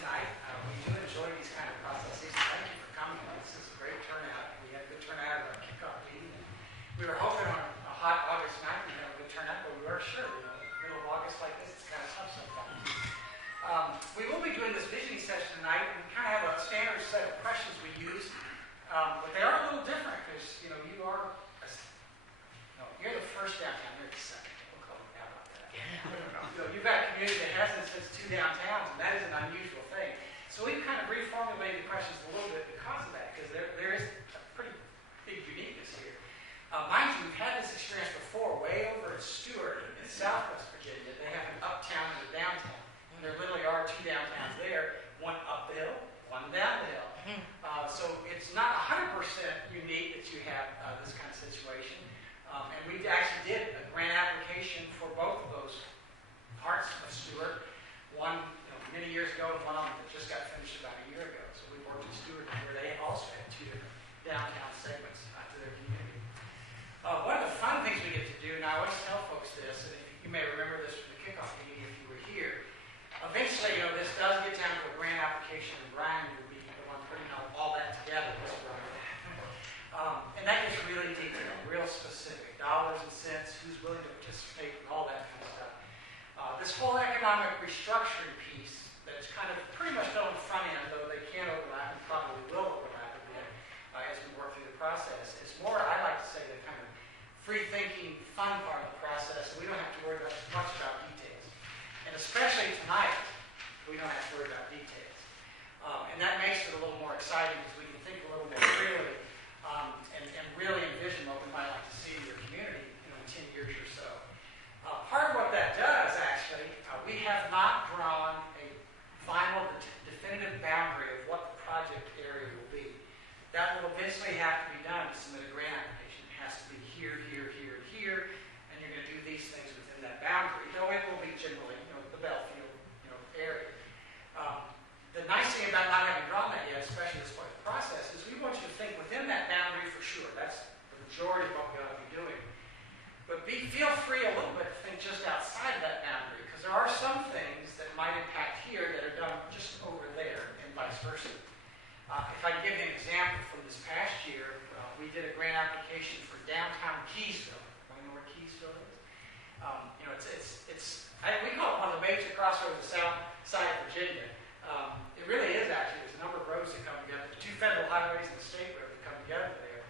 tonight. We do enjoy these kind of processes. Thank you for coming. This is a great turnout. We had a good turnout at our kickoff meeting. We were hoping on a hot August night we'd have a good turnout, but we weren't sure. Middle of August like this, it's kind of tough sometimes. We will be doing this visioning session tonight. We kind of have a standard set of questions we use, but they are a little different because you're the first downtown. You're the second. We'll call it out about that. You've got a community that hasn't since two downtowns, and that is an unusual thing. So we've kind of reformulated the questions a little bit because of that, because there is a pretty big uniqueness here. Mind you, we've had this experience before, way over in Stewart in Southwest Virginia. They have an uptown and a downtown. And there literally are two downtowns there, one up the hill, one down the hill. So it's not 100% unique that you have this kind of situation. And we actually did a grant application for both of those parts of Stewart. One many years ago, and one of them that just got finished about a year ago. So we worked in Stewart where they also had two different downtown segments to their community. One of the fun things we get to do, and I always tell folks this, and you may remember this from the kickoff meeting if you were here. Eventually, this does get down to a grant application, and Brian will be the one putting all that together. And that gets really detailed, real specific, dollars and cents, who's willing to participate, and all that kind of stuff. This whole economic restructuring piece that's kind of pretty much done on the front end, though they can overlap and probably will overlap a bit as we work through the process. It's more, I like to say, the kind of free-thinking, fun part of the process. We don't have to worry about as much about details. And especially tonight, we don't have to worry about details. And that makes it a little more exciting because we can think a little more freely and really envision what we might like to see in your community in 10 years or so. Part of what that does, actually, we have not drawn a final definitive boundary of what the project area will be. That will eventually have to be done to submit a grant application. It has to be here, here, here, and here, and you're going to do these things within that boundary, though it will be generally, the Belfield, area. The nice thing about not having drawn that yet, especially this point in the process, is we want you to think within that boundary for sure. That's the majority of what we ought to be doing. But feel free a little bit to think just outside of that boundary, because there are some things that might impact here that are done just over there, and vice versa. If I give you an example from this past year, we did a grant application for downtown Keysville. You know where Keysville is? We call it one of the major crossroads of the south side of Virginia. It really is actually. There's a number of roads that come together. The two federal highways and the state road that come together there.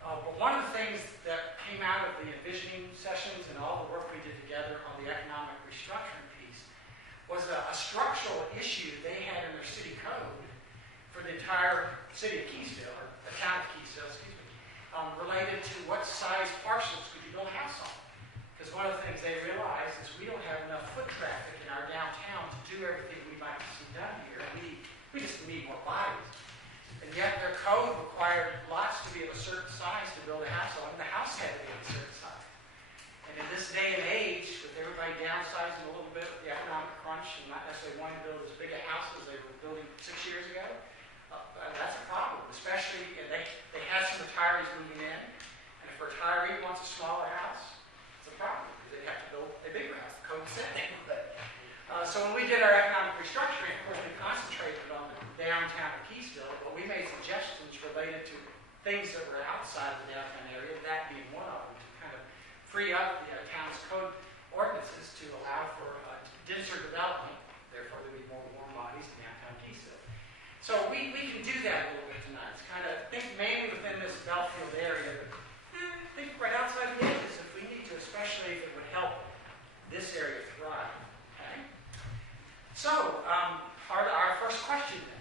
But one of the things that came out of the envisioning sessions and all the work we did together on the economic restructuring piece was a structural issue they had in their city code for the entire city of Keysville, or the town of Keysville, related to what size parcels could you build a house on. Because one of the things they realized is we don't have enough foot traffic in our downtown to do everything we'd like to see done here. We just need more bodies. And yet their code required lots to be of a certain size to build a house on, and the house had to be of a certain size. And in this day and age, with everybody downsizing a little bit with the economic crunch and not necessarily wanting to build as big a house as they were building 6 years ago, that's a problem. Especially, they had some retirees moving in, and if a retiree wants a smaller house, it's a problem because they have to build a bigger house. The code said they would. So when we did our economic restructuring, of course, we concentrated on the downtown of Keysville, but we made suggestions related to things that were outside the downtown area, that being one of them, to kind of free up the town's code ordinances to allow for denser development. Therefore, there would be more warm bodies in downtown Keysville. So we can do that a little bit tonight. It's kind of think mainly within this Belfield area, but think right outside the edges if we need to, especially if it would help this area thrive. Okay? So, our first question then.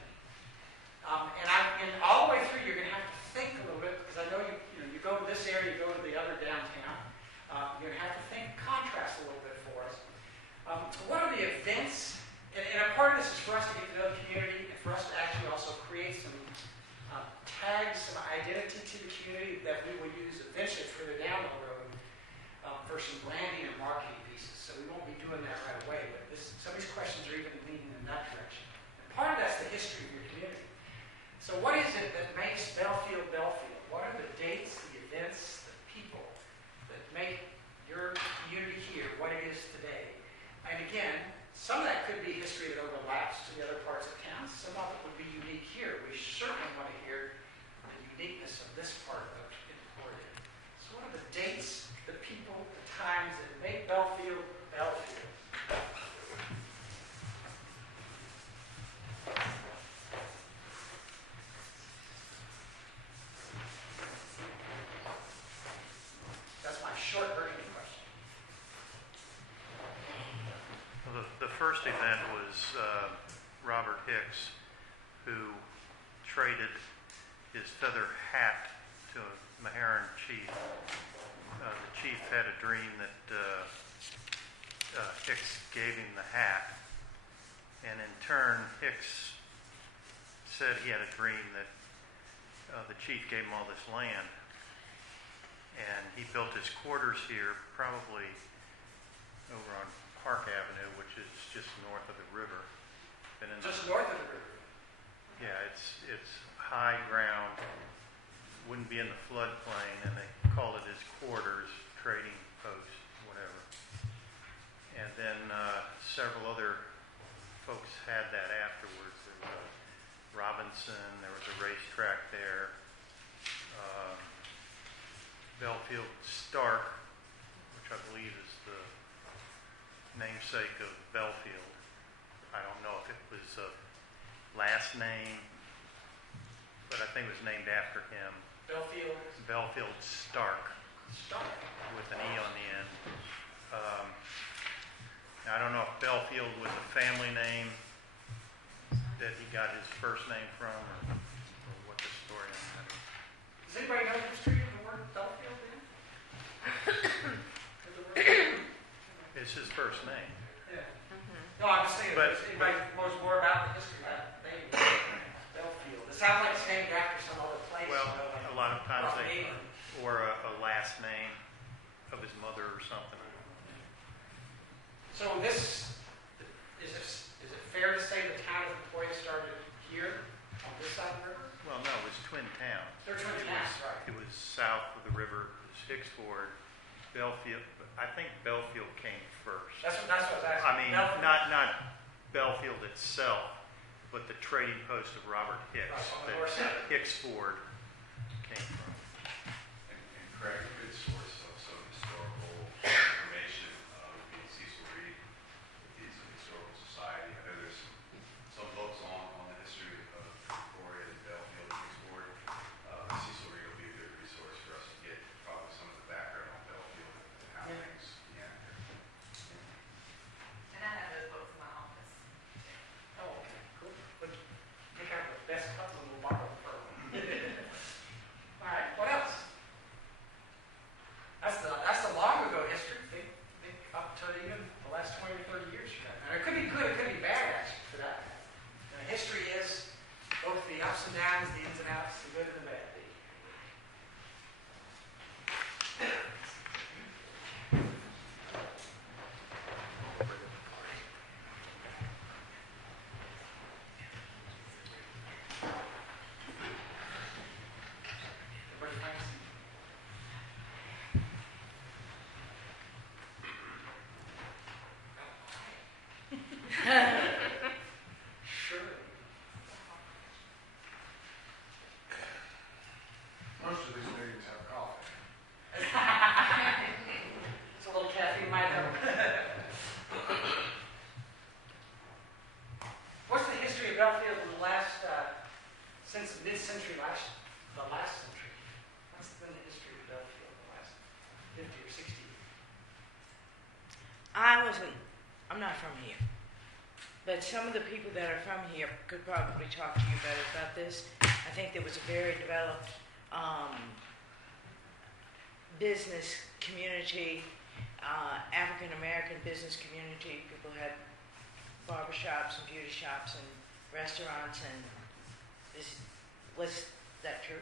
And all the way through, you're going to have to think a little bit, because I know you go to this area, you go to the other downtown. You're going to have to think contrast a little bit for us. What are the events? And a part of this is for us to get to know the community and for us to actually also create some tags, some identity to the community that we will use eventually further down the road for some branding and marketing pieces. So we won't be doing that right away, but some of these questions are even leaning in that direction. And part of that's the history of your community. So what is it that makes Belfield Belfield? What are the dates, the events, the people that make your community here what it is today? And again, some of that could be history that overlaps to the other parts of town. some of it would be unique here. We certainly want to hear the uniqueness of this part of it recorded. So what are the dates, the people, the times that make Belfield, Belfield? That's my short version of the question. Well, the first event was Robert Hicks, who traded his feather hat to a Meharan chief. The chief had a dream that Hicks gave him the hat, and in turn, Hicks said he had a dream that the chief gave him all this land, and he built his quarters here, probably over on Park Avenue, which is just north of the river. Just north of the river? Yeah, it's high ground, wouldn't be in the floodplain, and they called it his quarters, trading post, whatever. And then several other folks had that afterwards. There was Robinson, there was a racetrack there. Belfield Stark, which I believe is the namesake of Belfield. I don't know if it was a last name, but I think it was named after him. Belfield Stark. Stark. With an E on the end. Now, I don't know if Belfield was a family name that he got his first name from, or what the story on that is. Does anybody know the history of the word Belfield then? It's his first name. Yeah. No, I'm just saying, if anybody knows more about the history of that name, Belfield. It sounds like it's named after some other place. Well, like a lot of times they, England. or a last name of his mother or something. So is it fair to say the town of Detroit started here on this side of the river? Well, no, it was twin towns. They're twin towns, right? It was south of the river. It was Hicksford, Belfield. I think Belfield came first. That's what I was asking. I mean, Belfield. not Belfield itself, but the trading post of Robert Hicks Right, on the that north side. Hicksford came from. And Craig, a good source of some historical information would be Cecil Reed. He's a historical society. I know there's some books on the history of Victoria and Belfield and Hicksford. Cecil Reed will be a good resource for us to get probably some of the background on Belfield and how things began here. And I have those books in my office. Oh, okay, cool. But pick out the best couple and we'll borrow for them. All right, what else? That's the long ago history. Think up to even the last 20 or 30 years from now. And it could be good, it could be bad actually for that. History is both the ups and downs, the ins and outs, the good and the bad. Everybody find a seat? Sure. Most of these meetings have coffee. It's a little caffeine might help. What's the history of Belfield in the last, since mid-century the last century? What's been the history of Belfield in the last 50 or 60 years? I'm not from here. But some of the people that are from here could probably talk to you better about this. I think there was a very developed business community, African American business community. People had barbershops and beauty shops and restaurants, and was that true?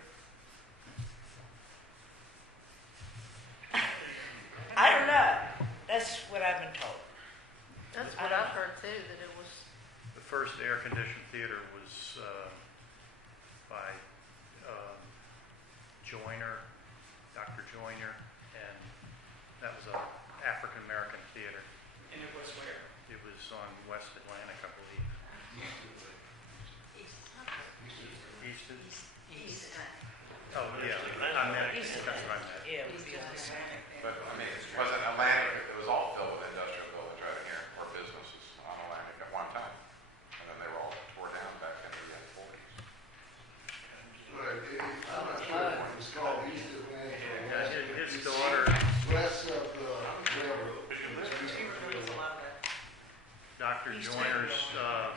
I don't know. That's what I've been told. That's what I've heard too, that it was. The first air-conditioned theater was by Joyner, Dr. Joyner, and that was an African-American theater. And it was where? It was on West Atlantic, I believe. East. Oh, yeah, I meant, East that's what I meant. Yeah, it would be on the side. But, I mean, it wasn't Atlantic, it was all filled with industrial buildings right in here, or businesses on Atlantic at one time. And then they were all tore down back in the 40s. But I'm not sure if it was called East Atlantic or Yeah, West. his daughter, West of the railroad. Dr. East Joyner's End.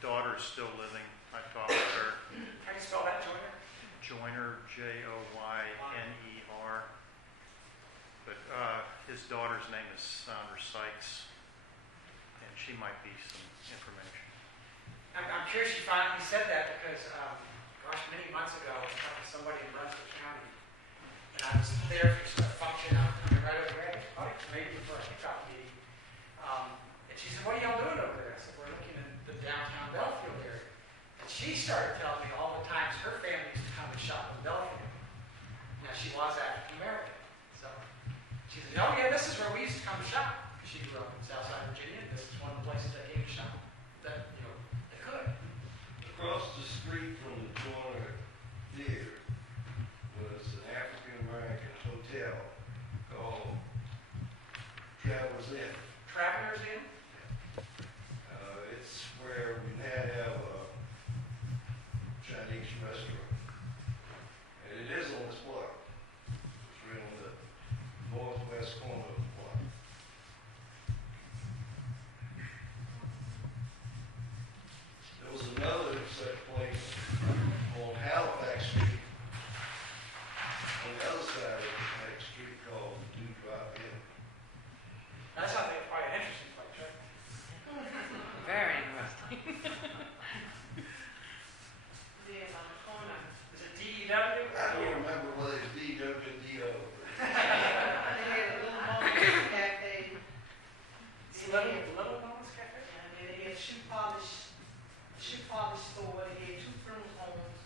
daughter's still living. I talked to her. How do you spell that, Joyner? Joyner, Joyner. But his daughter's name is Sandra Sykes, and she might be some information. I'm curious you finally said that because, gosh, many months ago, I was talking to somebody in Brunswick County, and I was there for a function out right over there, probably maybe for a kickoff meeting. And she said, "What are y'all doing over there?" I said, "We're looking at the downtown Belfield area." And she started telling me all the times her family used to come and shop in Belfield. Now, she was African American. So she said, "Oh, yeah, this is where we used to come to shop." Because she grew up in Southside Virginia, and this is one of the places they came to shop. That, they could. Across the street from the Joyner Theater was an African-American hotel called Travelers Inn. Travelers Inn? It's where we now have a Chinese restaurant. And it is on this block. It's right on the northwest corner of the block. There was another such place on Halifax Street, on the other side of Halifax Street called the Dewdrop Inn. That sounds like quite an interesting place, right? Very interesting. Live on the corner. Is it DEW? I don't remember whether it's DWDO. They had a little moment cafe. It's Little Moments Cafe? And then they had shoe polish store. They had two funeral homes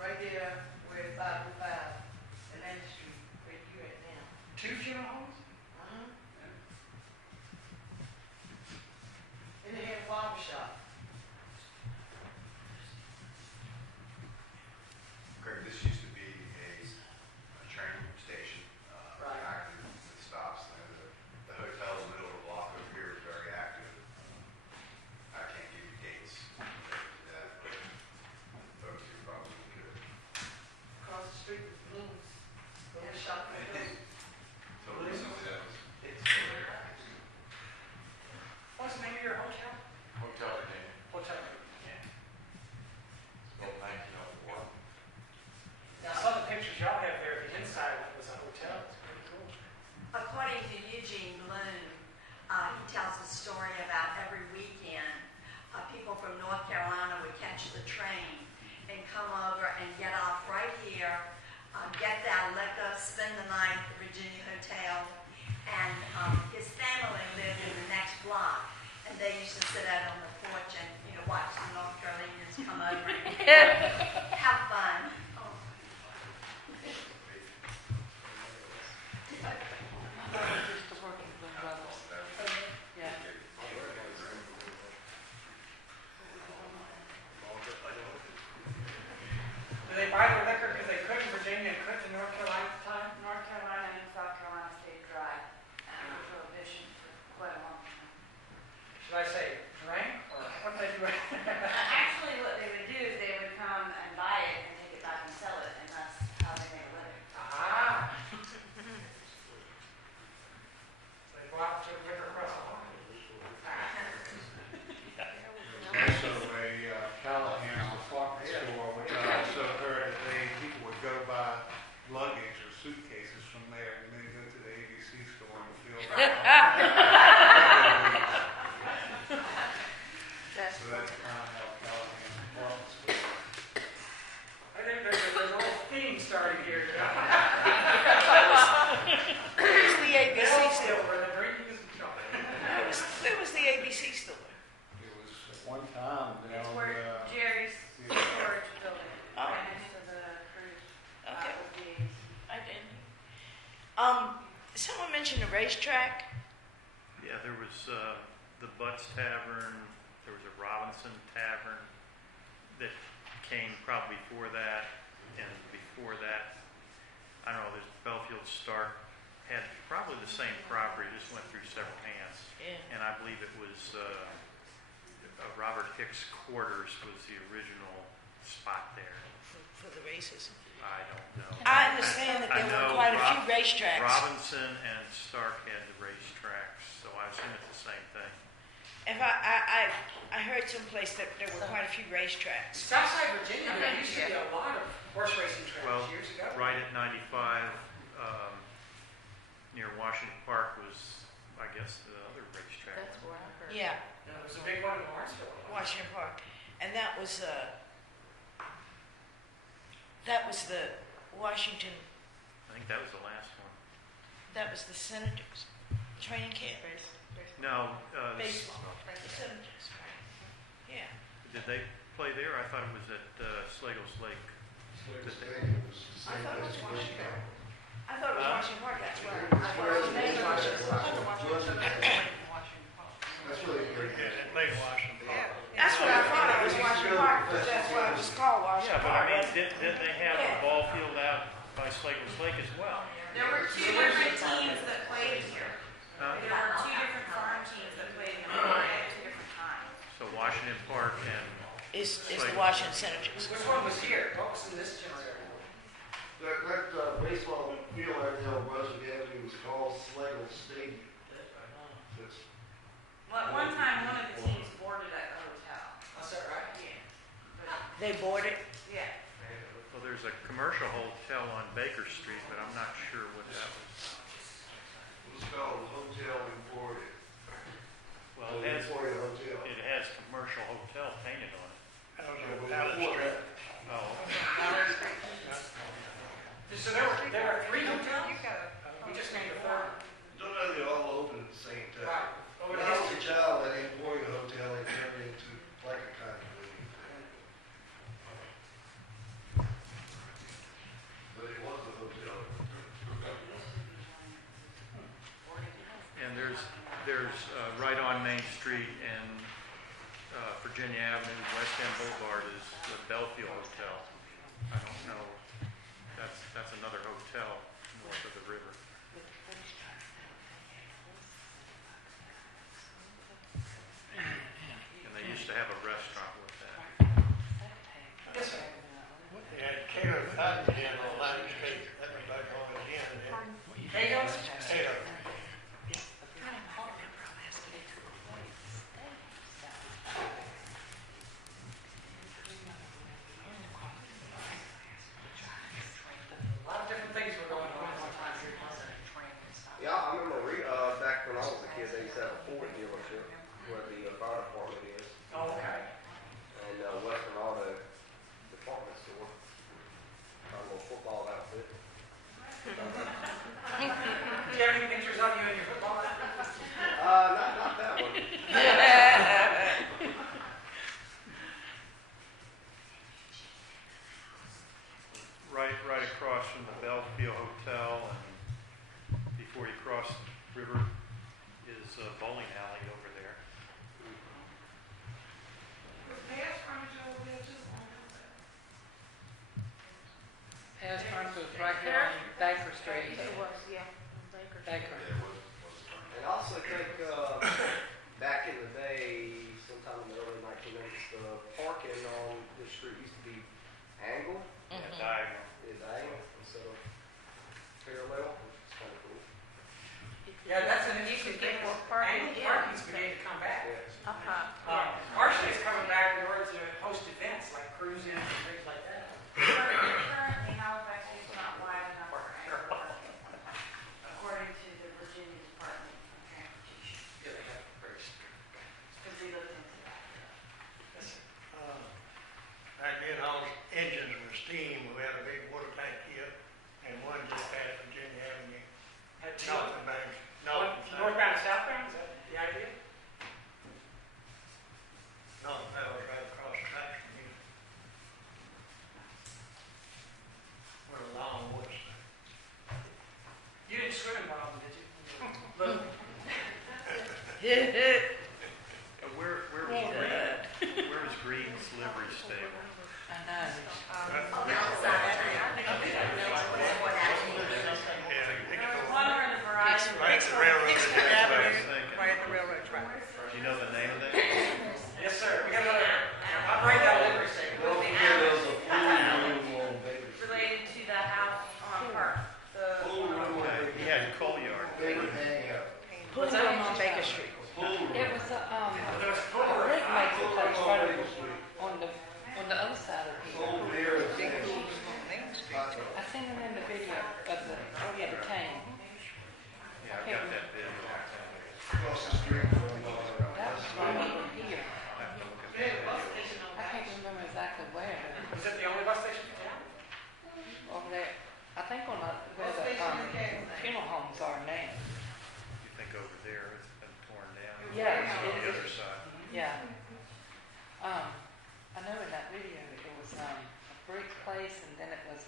right there where it's 505 Atlantic Street, where you at now. Two funeral homes? And they had a barber shop. Greg, this used to be a train station, Right. active with stops. The hotel in the middle of the block over here is very active. I can't give you dates related to that, but folks here probably could. Across the street was Blues. They had a shop in the So recently that was, it's still there. What's the name of your hotel? Hotel Virginia, Hotel. yeah. It's built 1904. I saw the pictures y'all have there. The inside of it was a hotel. It's pretty cool. According to Eugene Bloom, he tells a story about every weekend, people from North Carolina would catch the train and come over and get off right here, get their liquor, spend the night at the Virginia Hotel, and his family lived in the next block, and they used to sit out on the porch and watch the North Carolinians come over and have fun. Do they buy their liquor because they couldn't in Virginia and couldn't in North Carolina at the time? North Carolina and South Carolina stayed dry under prohibition for quite a long time. Should I say drink or what did they do? Actually, what they would do is they would come and buy it and take it back and sell it, and that's how they made a living. Ah. They go out to liquor across the hall. Also a Callahan's department store, which I also heard that people would go buy luggage or suitcases from there and then go to the ABC store and fill that up. So that's kind of how Callahan's department store. I think there's a little theme starting here. It was the ABC store. Where the drinking is going. It was the ABC store. It was at one time It's down where Jerry's storage building, Oh. right next to the cruise. Okay. ODs. I didn't. Someone mentioned a racetrack. Yeah, there was the Butts Tavern, there was a Robinson Tavern that came probably before that, and before that, I don't know, there's Belfield Stark had probably the same property, just went through several hands. Yeah. And I believe it was Robert Hicks Quarters was the original spot there. For the races. I don't know. I understand that I there know were quite a few racetracks. Robinson and Stark had the racetracks, so I assume it's the same thing. If I heard someplace that there were quite a few racetracks. Southside Virginia, there used to be a lot of horse racing Well, tracks years ago. right at 95, near Washington Park was, I guess, the other racetrack. That's where I heard. Yeah, There was a big one in Lawrenceville. Washington Park, and that was the Washington. I think that was the last one. That was the Senators training camp. No, Baseball. The Senators, right? Yeah. did they play there? I thought it was at Slagle's Lake. Slater Stadium was the I same thought it was place. Washington. I thought it was Washington Park. That's where. That's where it was. That's really great. They played Washington Park. That's what I thought. It was Washington Park, but that's what it was called, Yeah, Washington but I Park. mean, didn't they have a ball field out by Slagle's Lake as well? There were two different teams that played here. Huh? There were two different farm teams that played in the park at two different times. So Washington Park and Is the Washington Senators. Which one was here? What was in this general area? That baseball field right there on Brunswick Avenue was called Slagle Stadium. That's- Well, at one time, one of the teams boarded at the hotel. Is that right? Yeah. They boarded. Yeah. well, there's a commercial hotel on Baker Street, but I'm not sure what that was. It was called Hotel Emporia. Well, it Emporia Hotel. has commercial hotel painted on it. That was on Powder Street. Oh, So there were three hotels? We just named a third. Don't know they all open at the same time. Right. Oh, When it I was is. a child, that Emporia Hotel had turned into like a condominium. But it was a hotel. and there's right on Main Street and Virginia Avenue, West End Boulevard is the Belfield Hotel. I don't know, that's another hotel north of the river. And they used to have a restaurant with that. Yes, sir. They had Cato Cotton Gin on Atlantic Street. That was like on the gin. Cato's? Cato. A lot of different things were going on at one time here. Yeah, I remember back when I was a kid, they used to have a Ford dealership where the fire department is, Oh, okay. and Western Auto department store. Got a little football outfit. Do you have any pictures of you in your football outfit? Not that one. Right across from the Belfield Hotel and before you cross the river is a bowling alley over there. Past Farms was right there on Baker Street. It was, yeah. Baker. Baker. And I also think back in the day, sometime in the early 1900s, the parking on this street used to be angled, Diagonal. is angled instead of parallel, which is kind of cool. Yeah, that's an interesting thing. Angled parking's beginning to come back. Partially it's coming back in order to host events like cruising and things like that. Currently, Halifax is not wide enough for anchor parking, according to the Virginia Department of Transportation. Yeah, they have very strict. Because we looked into that. Back then, all the engines were steam. We had a big water tank here, and one just past Virginia Avenue. Had two. Northern Bank. Northbound and southbound, is that the idea? No, that was right across the tracks from here. Went a long woods. You didn't swim in one of them, did you? Little. Where was Green's livery stable? I know. On the outside of town. What actually is. One are in the Verizon. Right at the railroad. Hicksville That's what I was Avenue, thinking. right at the railroad track. Do you know the name of that? Yes, sir. We got another, I'm right down livery stable. Don't forget there's a pool room on Baker Street. Related to the house on Park. Pool room on Okay, Baker he had a coal yard. Favorite hangout. Pool room on Baker Street. Pool room. It was There was a a pool room. brick making Pool place room on right Baker Street. on the other side of here. Cold beer and Big things. pool. I seen them in the video of the tank. Yeah, I've got that bid. Across the street from, That was right over here. I have to look at There's a that bus video. station on I that. can't remember exactly where. Is it the only bus station in town? Over there. I think on where Bus the station in Kansas. funeral homes are now. You think over there it's been torn down? Yeah, It's on the it- other side. Yeah. I know in that video it was a brick place and then it was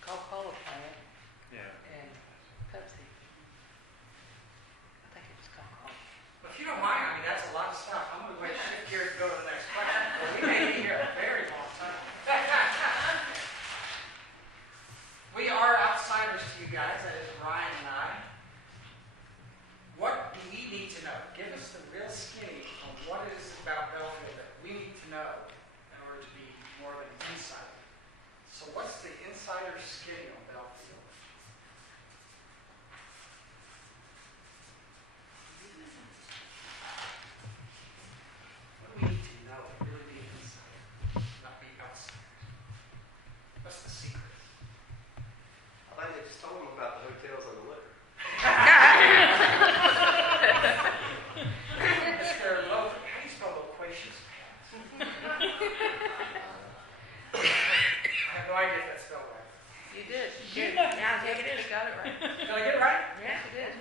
Coca-Cola plant Yeah. and Pepsi. I think it was Coca-Cola. If you don't mind, I mean, that's a lot of stuff. I'm going to shift gears and go to the next question. We may be here a very long time. We are outsiders to you guys, that is Ryan and I. What do we need to know? Give us the real skinny on what it is about Belfield that we need to know in order to be more of an insider. So what's the insider skinny on Belfield? What do we need to know to really be an insider, not be outsiders? What's the secret? I think they just told them about the hotels and the liquor. Mr. How do you spell loquacious? I have no idea if that's spelled right. You did. You Yeah, I think it is. got it right. Did I get it right? Yes, it is.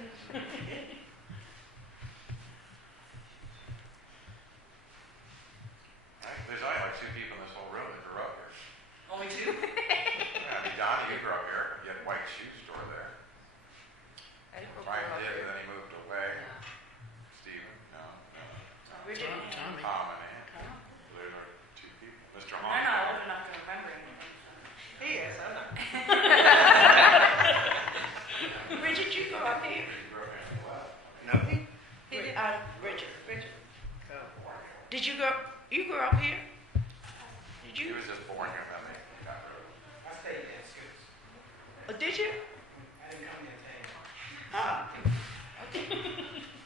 There's only like two people in this whole room that grew up here. Only two? Yeah, I mean, Donnie, you grew up here, but you had White Shoe Store there. Ryan did, and then he moved away. Stephen, no. Richard. Tommy. Tom and Ann. There are two people. Mr. They're Hahn. not old enough to remember anything. He is, I know. Richard, you grew up here. He grew up here as well. No. Richard. Oh. Did you grew up here? Did He you? was just born here, I think. He got rid of it. I stayed in Scoots. Oh, did you? I didn't come here today. Ah.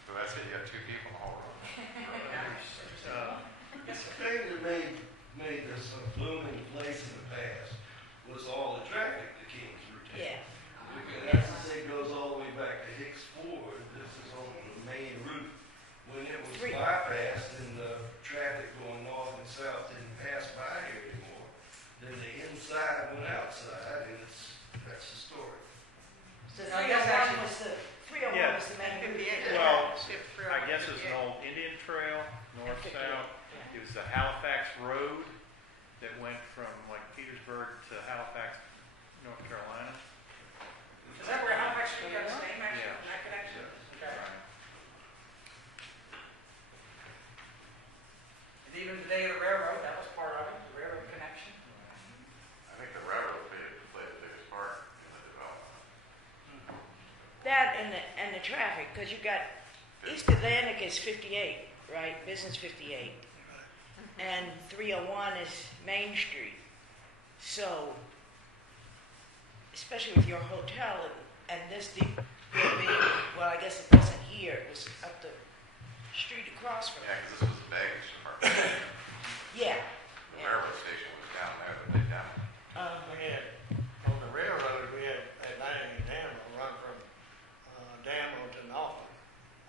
So that's it, you got two people in the whole room. The thing that made this a blooming place in the past was all the traffic that came through town. Yeah. Because as it goes all the way back to Hicks Ford, this is on the main route. When it was Three. bypassed and the traffic going north and south didn't pass by here anymore, then the inside went outside, and that's the story. So I guess 301 actually- was the 301 Yeah. was the main route. Well, I guess it's an old Indian trail, north-south. It was the Halifax Road that went from like Petersburg to Halifax, North Carolina. Is that where Halifax Street got its name, actually? Yeah. That connection? Okay. And even the day of the railroad, that was part of it, the railroad connection. I think the railroad played the biggest part in the development. That and the traffic, because you got East Atlantic is 58, right? Business 58. And 301 is Main Street. So, especially with your hotel and this deep building, well, I guess it wasn't here, it was up the street across from Yeah, it. because this was the baggage department. Yeah. The railroad station was down there, but they down. We had, on the railroad, we had Atlantic and Danville run from Danville to Norfolk.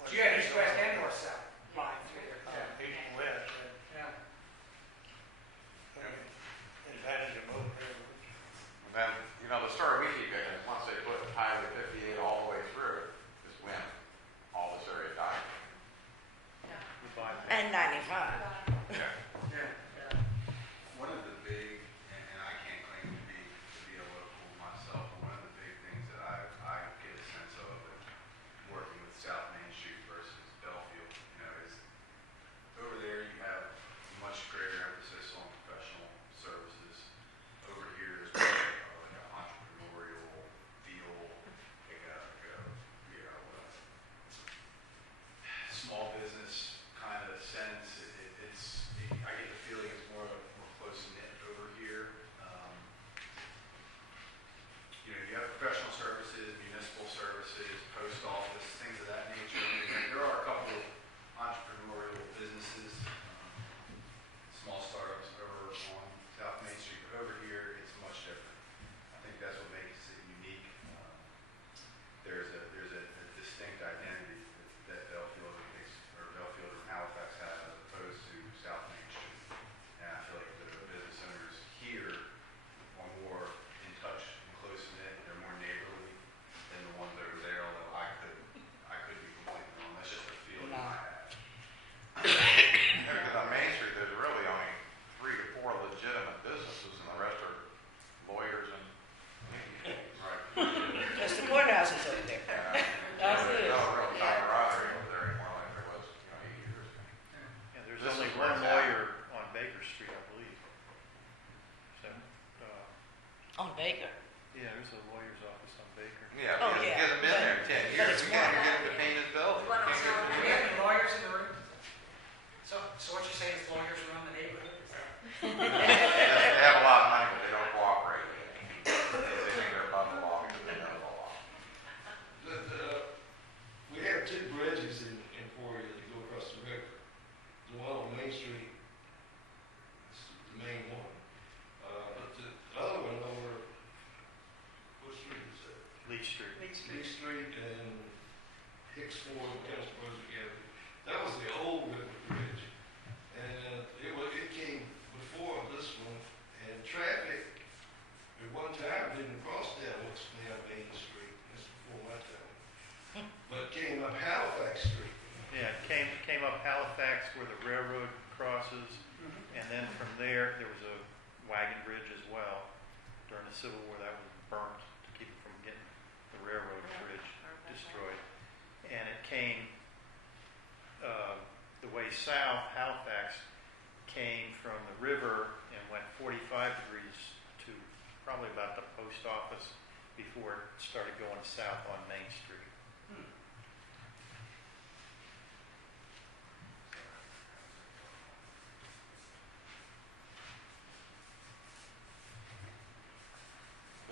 So you had east, west, and north, south line through there. East and west, Yeah. advantage of both railroads. And then, you know, the story we keep getting is once they put Highway 58 all the way through, is when all this area died. We bypassed. And mixed four Galesburg together. That was the old river bridge. And it came before this one, and traffic at one time didn't cross that what's now Main Street. That's before my time. But came up Halifax Street. Yeah, it came up Halifax where the railroad crosses, and then from there was a wagon bridge as well. During the Civil War, that was burnt to keep it from getting the railroad bridge destroyed. And it came the way south. Halifax came from the river and went 45 degrees to probably about the post office before it started going south on Main Street.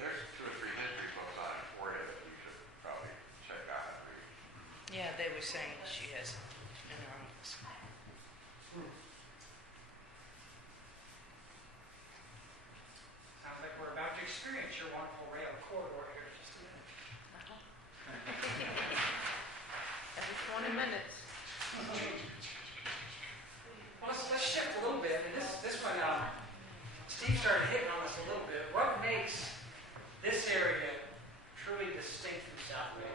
There's 2 or 3 history books on it for you that you should probably check out and read. Yeah, they were saying she has in her office. Sounds like we're about to experience your wonderful rail corridor here in just a minute. Every 20 minutes. Well, let's shift a little bit. I mean, this one, Steve started hitting on this a little bit. What makes this area truly distinct from South Bay?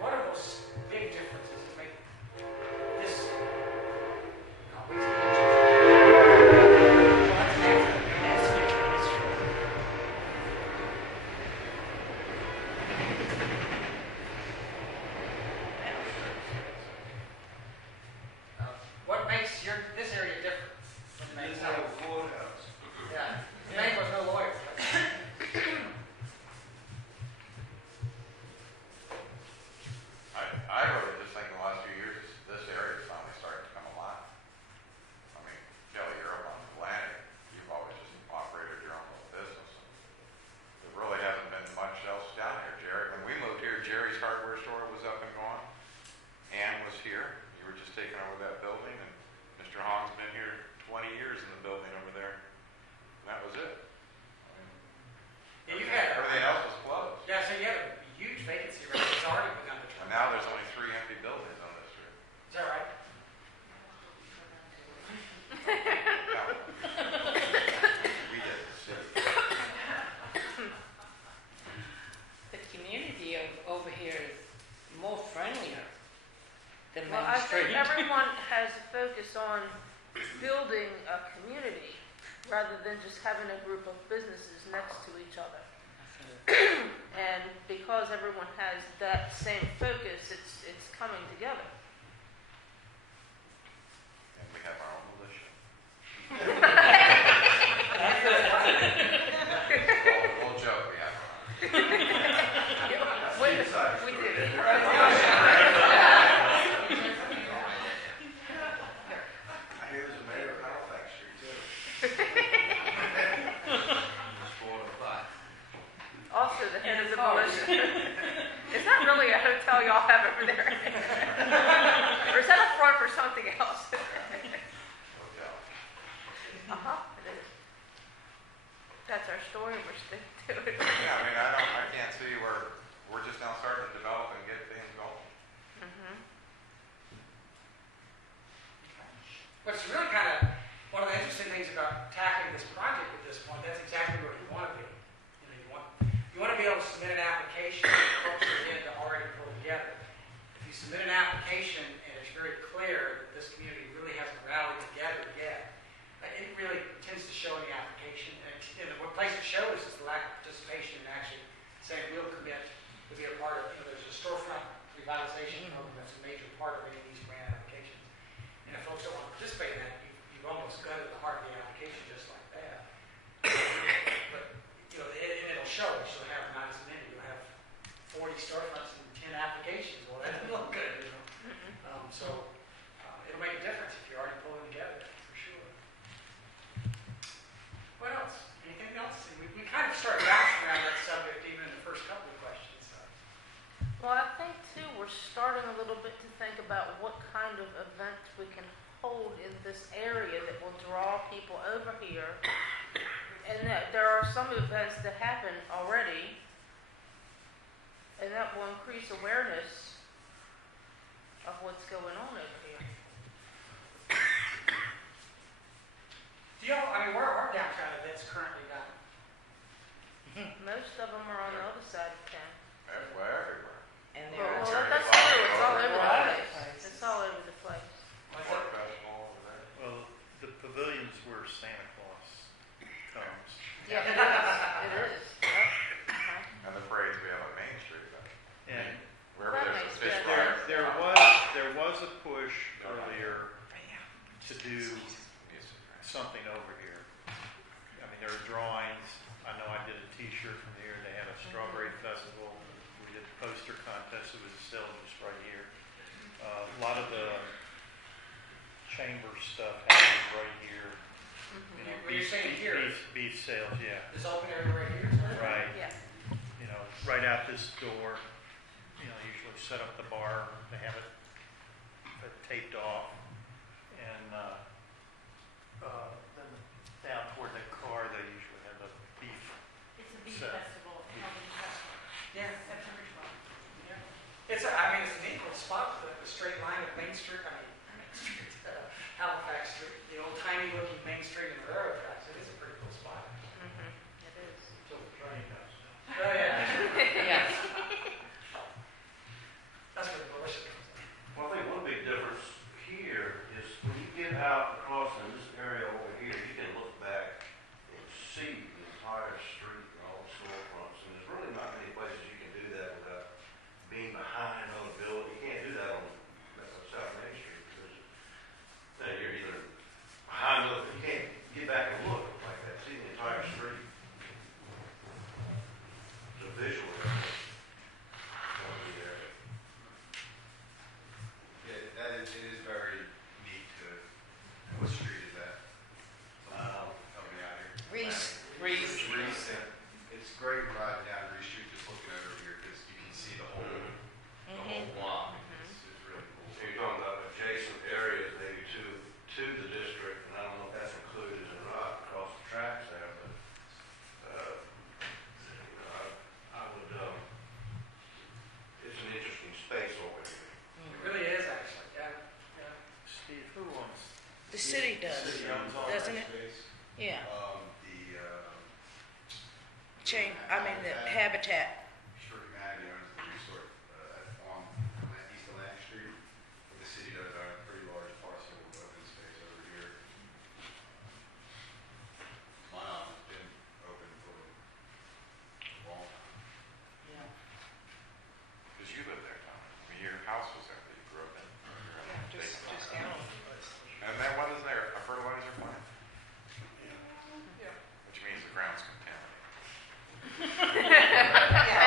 What are those big differences that make this? What makes this area different from the main Didn't South? have a courthouse. Yeah, the main was no lawyer. I really just think in the last few years, this area is finally starting to come alive. I mean, Kelly, you're up on the Atlantic. You've always just operated your own little business. There really hasn't been much else down here, Jerry. When we moved here, Jerry's hardware store was up and gone. Ann was here. You were just taking over that building, and Mr. Hong's been here 20 years in the building over there. And that was it. Yeah, you had Everything else was closed. Yeah, so you had a huge vacancy rate. It's already begun to And turn. now there's only 3 empty buildings on this street. Is that right? We did the city. The community over here is more friendlier than Well, Main I Street. think everyone has a focus on building a community rather than just having a group of businesses next to each other. And because everyone has that same focus, it's coming together. And we have our own militia. Little joke we have. We did. I hear there's a mayor of Halifax Street too. Also, the head of the militia. Is that really a hotel y'all have over there? Or is that a front for something else? It is. That's our story. We're sticking to it. Yeah, I mean, I can't see where we're just now starting to develop and get things going. What's really kind of one of the interesting things about tackling this project at this point, that's exactly where you want to be. You want to be able to submit an application that folks are in to already pull together. If you submit an application and it's very clear that this community really hasn't rallied together yet, it really tends to show in the application. And what place it shows is the lack of participation in actually saying we'll commit to be a part of, there's a storefront revitalization program that's a major part of any of these grant applications. And if folks don't want to participate in that, you've almost gutted the heart of the application just like that. But, and it'll show. You'll have not as many. You'll have 40 storefronts and 10 applications. Well, that doesn't look good, So it'll make a difference if you're already pulling together, for sure. What else? Anything else? We kind of started bouncing around that subject even in the first couple of questions. Well, I think, too, we're starting a little bit to think about what kind of event we can hold in this area that will draw people over here. And that there are some events that happen already, and that will increase awareness what's going on over here. Do y'all, I mean, where are downtown events currently done? Most of them are on the other side of town. Everywhere. And Well, there are that's true. It's all over the Right. place. It's all over the place. Art festival over there. Well, the pavilion's where Santa Claus comes. Yeah, it is. Yep. Uh-huh. And the parades we have on Main Street, though. And Wherever That there's a makes fish sense. fire. there was a push earlier to do Music, right? something over here. I mean, there are drawings. I know I did a T-shirt from here. They had a strawberry festival. We did a poster contest. It was a sale just right here. A lot of the chamber stuff happened right here. You know, When you're saying here, beef sales, yeah. this open area right here? Right. Yeah. You know, right out this door. You know, usually set up the bar. They have it taped off, and then down toward the car, they usually have the beef. It's a beef So- festival, Halloween festival, Yeah. September 12th. I mean, it's an equal spot, the straight line of Main Street, Halifax Street, the old tiny looking Main Street and the railroad tracks. It is a pretty cool spot. Mm-hmm. It is. Until the train comes down. Oh, yeah. Yeah. That's where the militia comes in. Well, I think one big difference here is when you get out across in this area over here, you can look back and see the entire street and all the storefronts. And there's really not many places you can do that without being behind on a building. You can't do that on South Main Street because you're either behind, you can't get back and look like that, see the entire street. It's a visual area. Yeah, it is very neat to, what street is that? Help me out here. Reese. Reese, and it's great riding down Reese Street, just looking over here, because you can see the whole block. It's really cool. So you're talking about adjacent areas maybe to the district, and I don't know if that's included or not across the tracks there, but, you know, I would, it's an interesting space over here. It really is, actually, yeah. Steve, who owns? The city does, City owns all doesn't it? Space. Yeah. The The Habitat. Short Humanity owns the resort on East Atlantic Street. The city does own a pretty large parcel of open space over here. My office has been open for a long time. Yeah. Because you lived there, Tom. I mean, your house was there that you grew up in. Just down. And then what is there? A fertilizer plant? Which means the ground's contaminated. Yeah.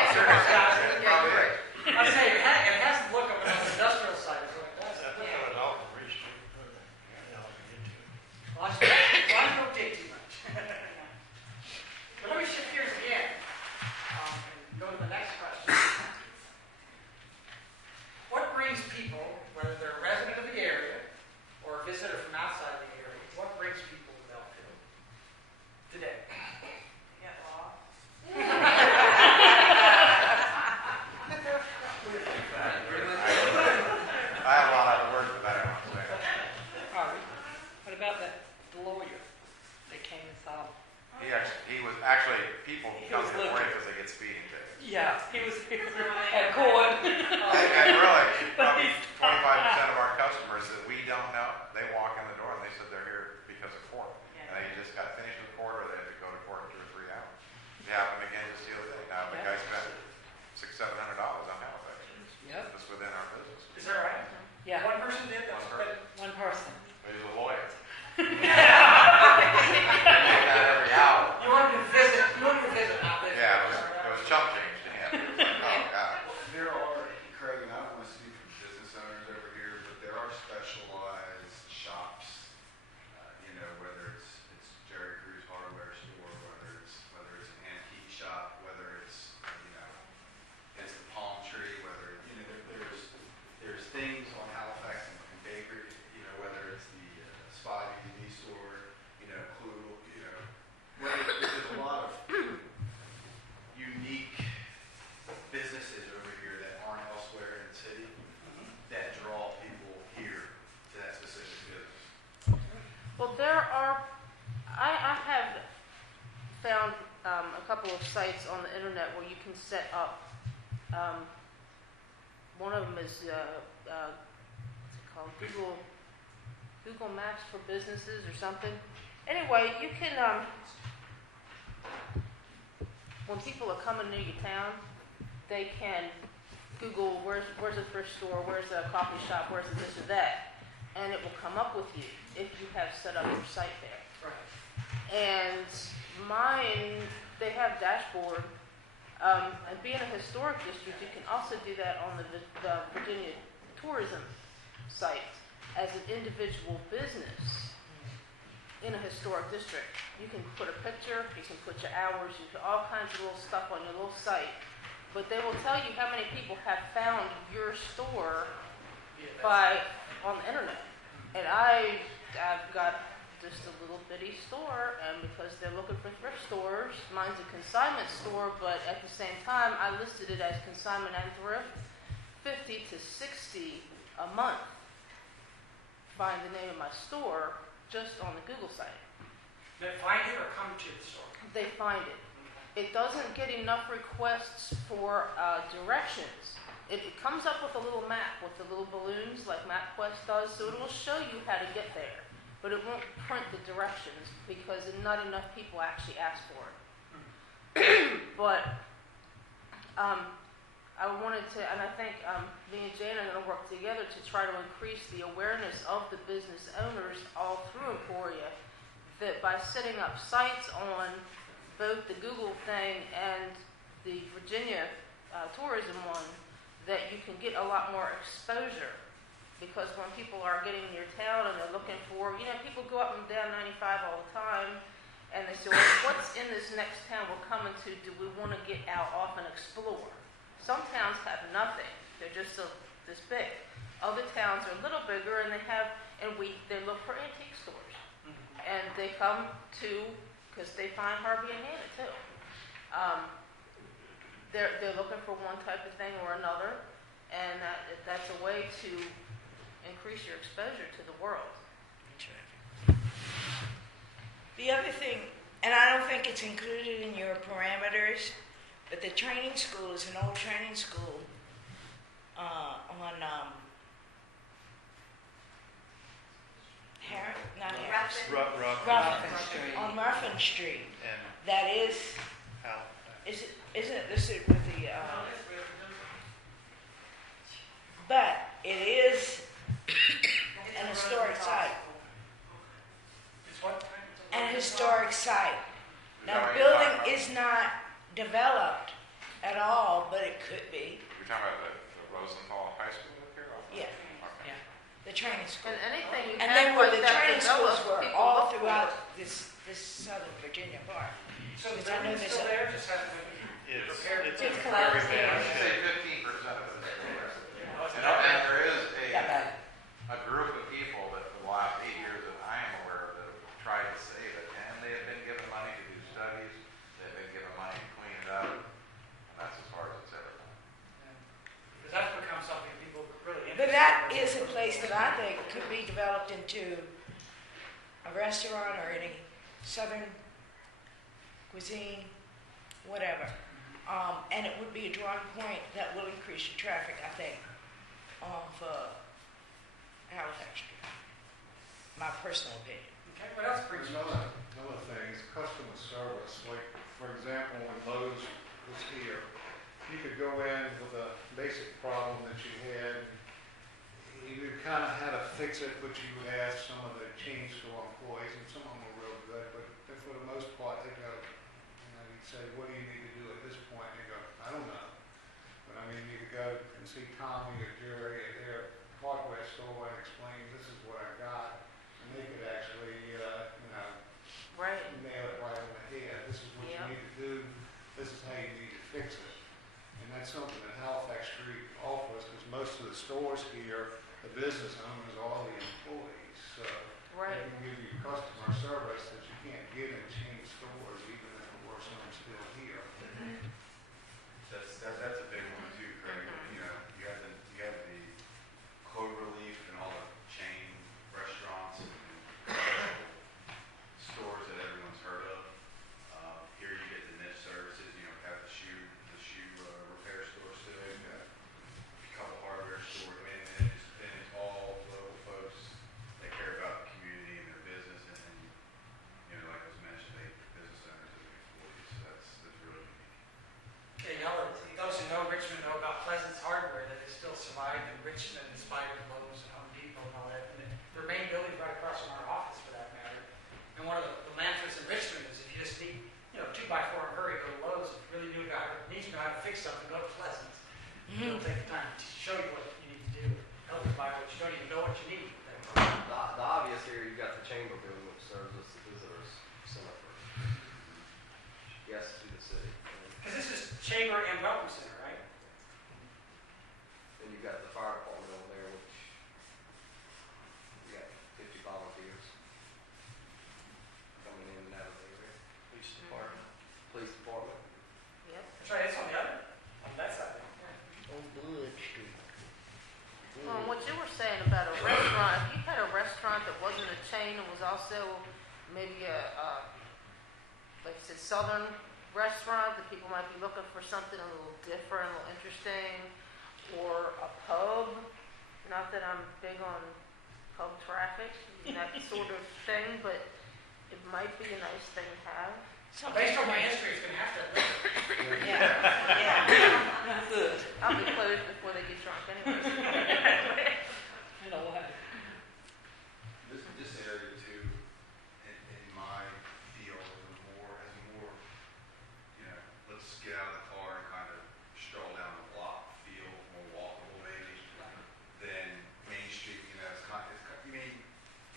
sites on the internet where you can set up. One of them is what's it called? Google Maps for businesses or something. Anyway, you can when people are coming near your town, they can Google where's the thrift store, where's the coffee shop, where's the this or that, and it will come up with you if you have set up your site there. Right. And mine, they have dashboard. And being a historic district, you can also do that on the Virginia tourism site as an individual business in a historic district. You can put a picture, you can put your hours, you can all kinds of little stuff on your little site. But they will tell you how many people have found your store on the internet. And I've got just a little bitty store, and because they're looking for thrift stores, mine's a consignment store, but at the same time, I listed it as consignment and thrift, $50 to $60 a month. Find the name of my store just on the Google site. They find it or come to the store? They find it. It doesn't get enough requests for directions. It comes up with a little map with the little balloons like MapQuest does, so it will show you how to get there. But it won't print the directions because not enough people actually ask for it. But I wanted to, and I think me and Jane are going to work together to try to increase the awareness of the business owners all through Emporia, that by setting up sites on both the Google thing and the Virginia tourism one, that you can get a lot more exposure. Because when people are getting in your town and they're looking for, people go up and down 95 all the time, and they say, well, what's in this next town we're coming to? Do we want to get out off and explore? Some towns have nothing. They're just this big. Other towns are a little bigger, and they look for antique stores. Mm-hmm. And they come to, because they find Harvey and Hannah too. They're looking for one type of thing or another, and that's a way to increase your exposure to the world. The other thing, and I don't think it's included in your parameters, but the training school is an old training school on on Ruffin Street. And That is, how? isn't it listed with the? But it is an historic site. It's what? An historic site. Now, the building is not developed at all, but it could be. You're talking about the Rosenthal High School up here? Yeah. Okay. Yeah. The training school. And anything you And have then where like the that training schools developed, were people all look for throughout it. this southern Virginia part. So the Because I know building's there's still a- there, just hasn't been It's prepared? a It's very closed, bad I'd say shape. 15% of it is still there. Oh, it's And not bad. there is Yeah, a group of people that for the last 8 years that I am aware of that have tried to save it, and they have been given money to do studies, they've been given money to clean it up, and that's as far as it's ever gone. Because that's become something people really But interested that in. is a place that I think could be developed into a restaurant or any southern cuisine, whatever. And it would be a drawing point that will increase your traffic, I think, of Halifax Street. My personal opinion. Okay, what else brings you? Another thing is customer service. Like, for example, when Lowe's was here, you could go in with a basic problem that you had. You kind of had to fix it, but you would ask some of the chain store employees, and some of them were real good, but for the most part, they go, you'd say, what do you need to do at this point? They go, I don't know. But I mean, you could go and see Tommy or Jerry at their hardware store and explain, this is what I got. And they could actually, Right. nail it right on the head. This is what Yeah. you need to do. This is how you need to fix it. And that's something that Halifax Street offers, because most of the stores here, the business owners are the employees. So Right. they can give you customer service that you can't get in chain stores, even if there were some still here. That's a big one too, Craig. You know, you have the Cloverleaf and all the chain restaurants and stores that everyone's heard of. Here you get the niche services, Richmond, in spite of Lowe's and Home Depot and all that. And their main building's right across from our office, for that matter. And one of the mantras in Richmond is, if you just need, 2x4 in a hurry, go to Lowe's. If you really need to know how to fix something, go to Pleasant. They'll take the time to show you what you need to do. Help you buy what you don't even know what you need. The obvious here, you've got the chamber building, which serves as the visitors center for guests to the city. Because this is chamber and welcome center, right? Then you've got the fire department over there, which you got 50 volunteers coming in and out of the area. Police department. Police department. Yep. That's right, it's on the other, on that side. Old Wood Street. Well, what you were saying about a restaurant, if you had a restaurant that wasn't a chain and was also maybe like you said, southern restaurant, that people might be looking for something a little different, a little interesting, or a pub, not that I'm big on pub traffic, that sort of thing, but it might be a nice thing to have. Based on my history, it's going to have to live. Yeah. Good. I'll be closed before they get drunk anyways. You know what? This area too, in my field, has more, let's get out of the car and kind of stroll down the block, feel more walkable maybe than Main Street.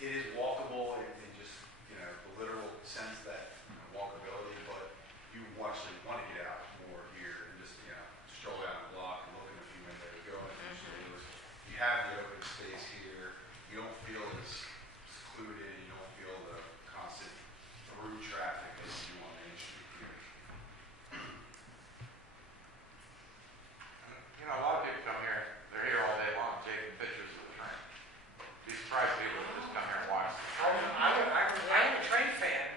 It is walkable in just, the literal sense that walkability, but you actually want to get out more here and just, stroll down the block and look in a few windows, go in a few stores. You have the open space here. You don't feel as secluded. You don't feel the constant through traffic as you do on Main Street here. A lot of people come here, they're here all day long taking pictures of the train. Be surprised people that just come here and watch. I'm a train fan.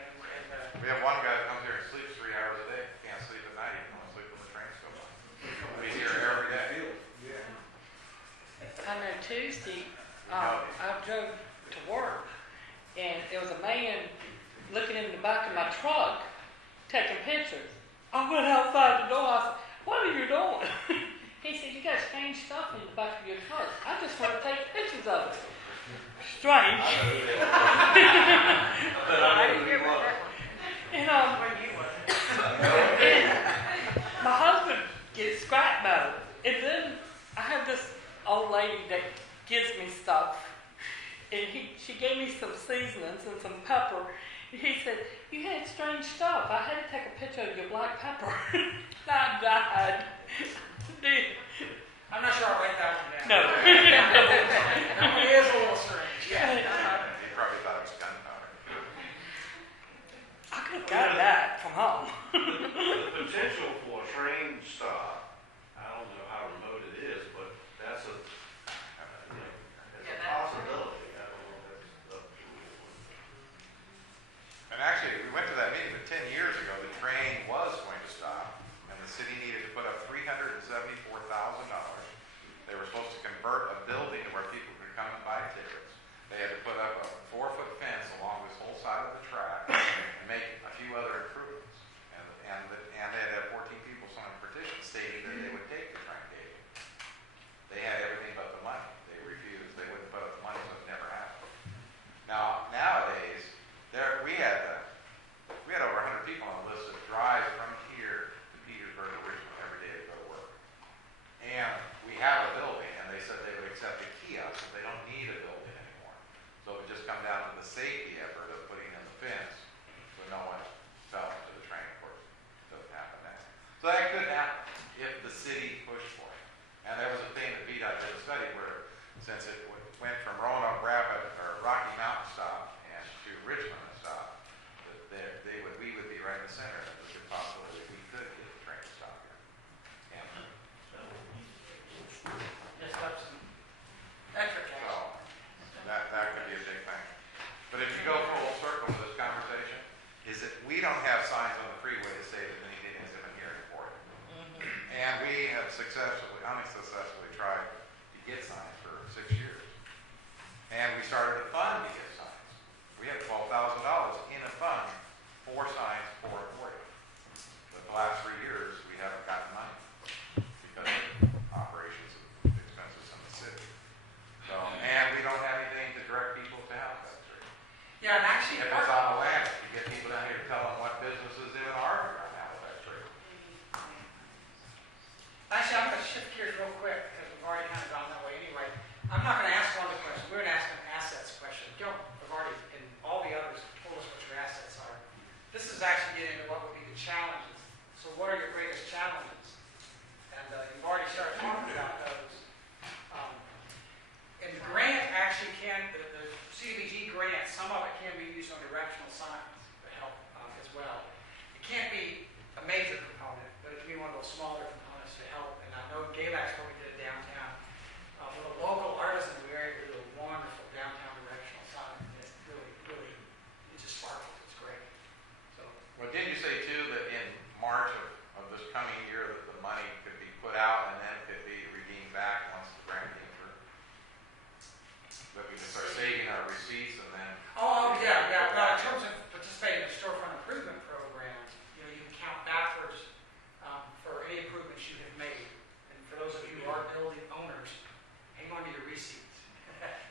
We have one guy that comes here and sleeps 3 hours a day. Can't sleep at night, he can only sleep when the trains go by. He's here every day. I know Tuesday, I drove to work, and there was a man looking in the back of my truck, taking pictures. I went outside the door, I said, "What are you doing?" He said, "You got strange stuff in the back of your truck. I just want to take pictures of it." Strange. I didn't hear about that one. And, and my husband gets scrap metal. And then I have this old lady that gives me stuff. And she gave me some seasonings and some pepper. And he said, "You had strange stuff. I had to take a picture of your black pepper." I died. I'm not sure I'll write that one down. No. That one is a little strange. Yeah. He probably thought it was gunpowder. I could have gotten that from home. The potential for a train stop, I don't know how remote it is, but that's it's a possibility. I don't know if that's up to And actually, we went to that meeting, but 10 years ago, the train was going to stop, and the city needed to put up $374,000. They were supposed to convert a building to where people could come and buy tickets. They had to put up a 4-foot fence along this whole side of the track and make a few other improvements. And they had to have 14 people sign a petition stating that they would take the train gate. They had everything but the money. They refused. They wouldn't put up the money, so it never happened. Now, nowadays, we had over 100 people on the list that drive from here to Petersburg or Richmond every day to go to work. And we have a building, and they said they would accept a kiosk, but they don't need a building anymore. So it would just come down to the safety effort of putting in the fence so no one fell into the train. Of course, it doesn't happen now. So that could happen if the city pushed for it. And there was a thing that VDOT did a study where, since it went from Roanoke Rapid or Rocky Mountain stop and to Richmond stop, that we would be right in the center. It was a possibility that we could get the train to stop here. And Just up some extra cash. so that could be a big thing. But if you can be used on directional signs to help as well. It can't be a major component, but it can be one of those smaller components to help. And I know Galax probably did it downtown. With a local artisan, we were able to do a wonderful downtown directional sign. And it really, it just sparkles. It's great. So. Well, didn't you say too that in March of this coming year that the money could be put out and then could be redeemed back once the grant came through? That we can start saving our receipts and then. Oh, yeah. Well, in terms of participating in the storefront improvement program, you can count backwards for any improvements you have made. And for those of you who are building owners, hang on to your receipts.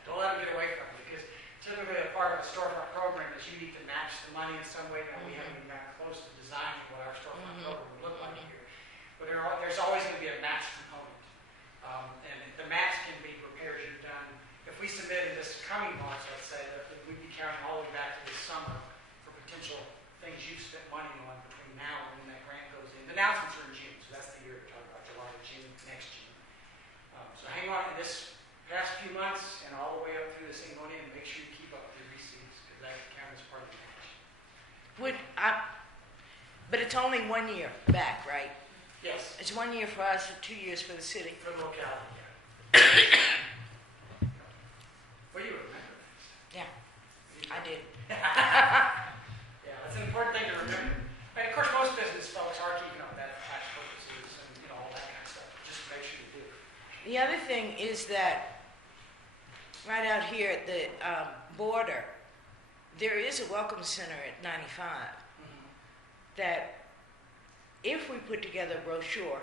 Don't let them get away from you, because typically a part of a storefront program is you need to match the money in some way. Now, we haven't even gotten close to designing what our storefront program would look like here. But there's always going to be a match component. And the match can be repairs you've done. If we submit in this coming March, let's say, that we'd be counting all the way back to this summer for potential things you've spent money on between now and when that grant goes in. The announcements are in June, so that's the year we're talking about, July to June, next June. So hang on in this past few months and all the way up through this thing going in, and make sure you keep up with your receipts, because that can count as part of the match. But it's only 1 year back, right? Yes, It's 1 year for us, 2 years for the city. for the locality, yeah. Well, you remember this. Yeah, I did. Yeah, that's an important thing to remember. And of course, most business folks are keeping up that tax purposes and all that kind of stuff. Just make sure you do. The other thing is that right out here at the border, there is a welcome center at 95 that if we put together a brochure,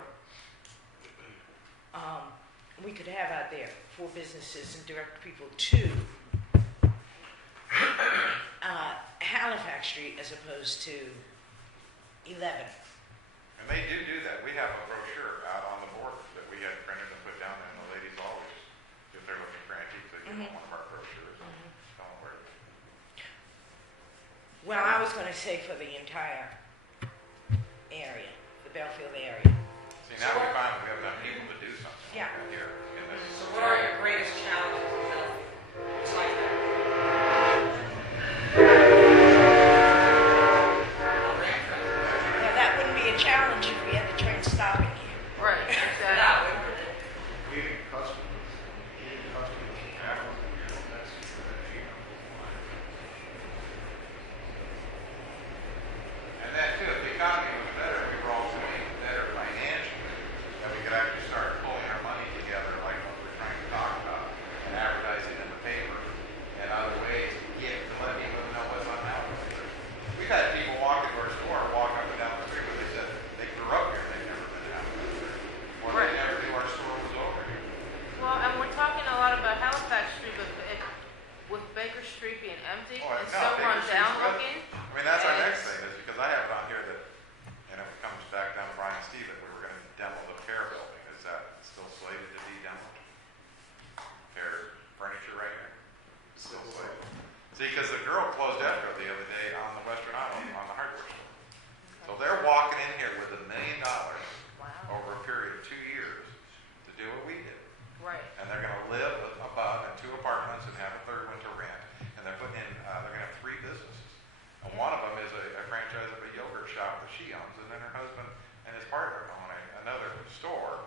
we could have out there for businesses and direct people to Halifax Street as opposed to 11. And they do that. We have a brochure out on the board that we had printed and put down there, and the ladies always, if they're looking for antiques, they give them one of our brochures. Tell them where. Well, I was going to say for the entire area, the Belfield area. See, now we find we have enough people to do something Yeah. like that here in this. So what are your greatest challenges in developing? It's like that. Now, that wouldn't be a challenge if we had the train stopping here. Right, exactly. Getting customers, traveling, that's, And then too, if the economy was better, we were also better financially, that we could actually start pulling our money together like what we're trying to talk about, and advertising in the paper, and other ways to let people know what's on Halifax. We've had people walk into our store and walk up and down the street where they said they grew up here and they've never been to Halifax. Or they never knew our store was over here. Well, and we're talking a lot about Halifax Street, but with Baker Street being empty Oh, and no, so Baker run Street's down good. looking. I mean, that's our next thing, is because I have it on here that, and if it comes back down to Brian and Steve, that we were going to demo the Pear building. Is that still slated to be demoed? Pear furniture right here? Still slated. See, because the girl closed escrow the other day on the Western Island, on the hardware store. So they're walking in here with $1 million over a period of 2 years to do what we did. Right. And they're going to live above in 2 apartments and have a third one to rent. And they're putting in, they're going to have 3 businesses. And one of them is a franchise of a yogurt shop that she owns, and then her husband and his partner own another store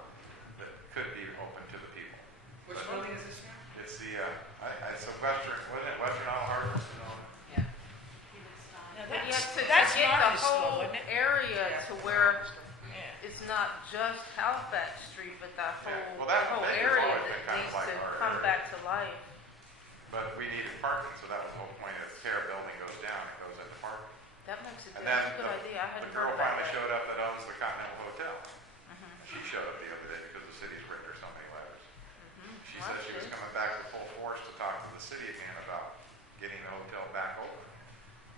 that could be open to the people. Which building is this now? It's the, it's a Western, wasn't it Western Isle Hardware? Yeah. But Now, you have to that's get the Marcus store, whole wasn't it? area to where Yeah. it's not just Halifax Street, but that whole, Yeah. Well, that whole Baker's area always been that kind of needs like to our come area. back to life. But we needed parking, so that was the whole point. If the Pear building goes down, it goes into parking. That makes a And that's then a good idea. I the hadn't girl heard about finally that. showed up that owns the Continental Hotel. She showed up the other day because the city's written her so many letters. She Well, said she was that's good. coming back with full force to talk to the city again about getting the hotel back open.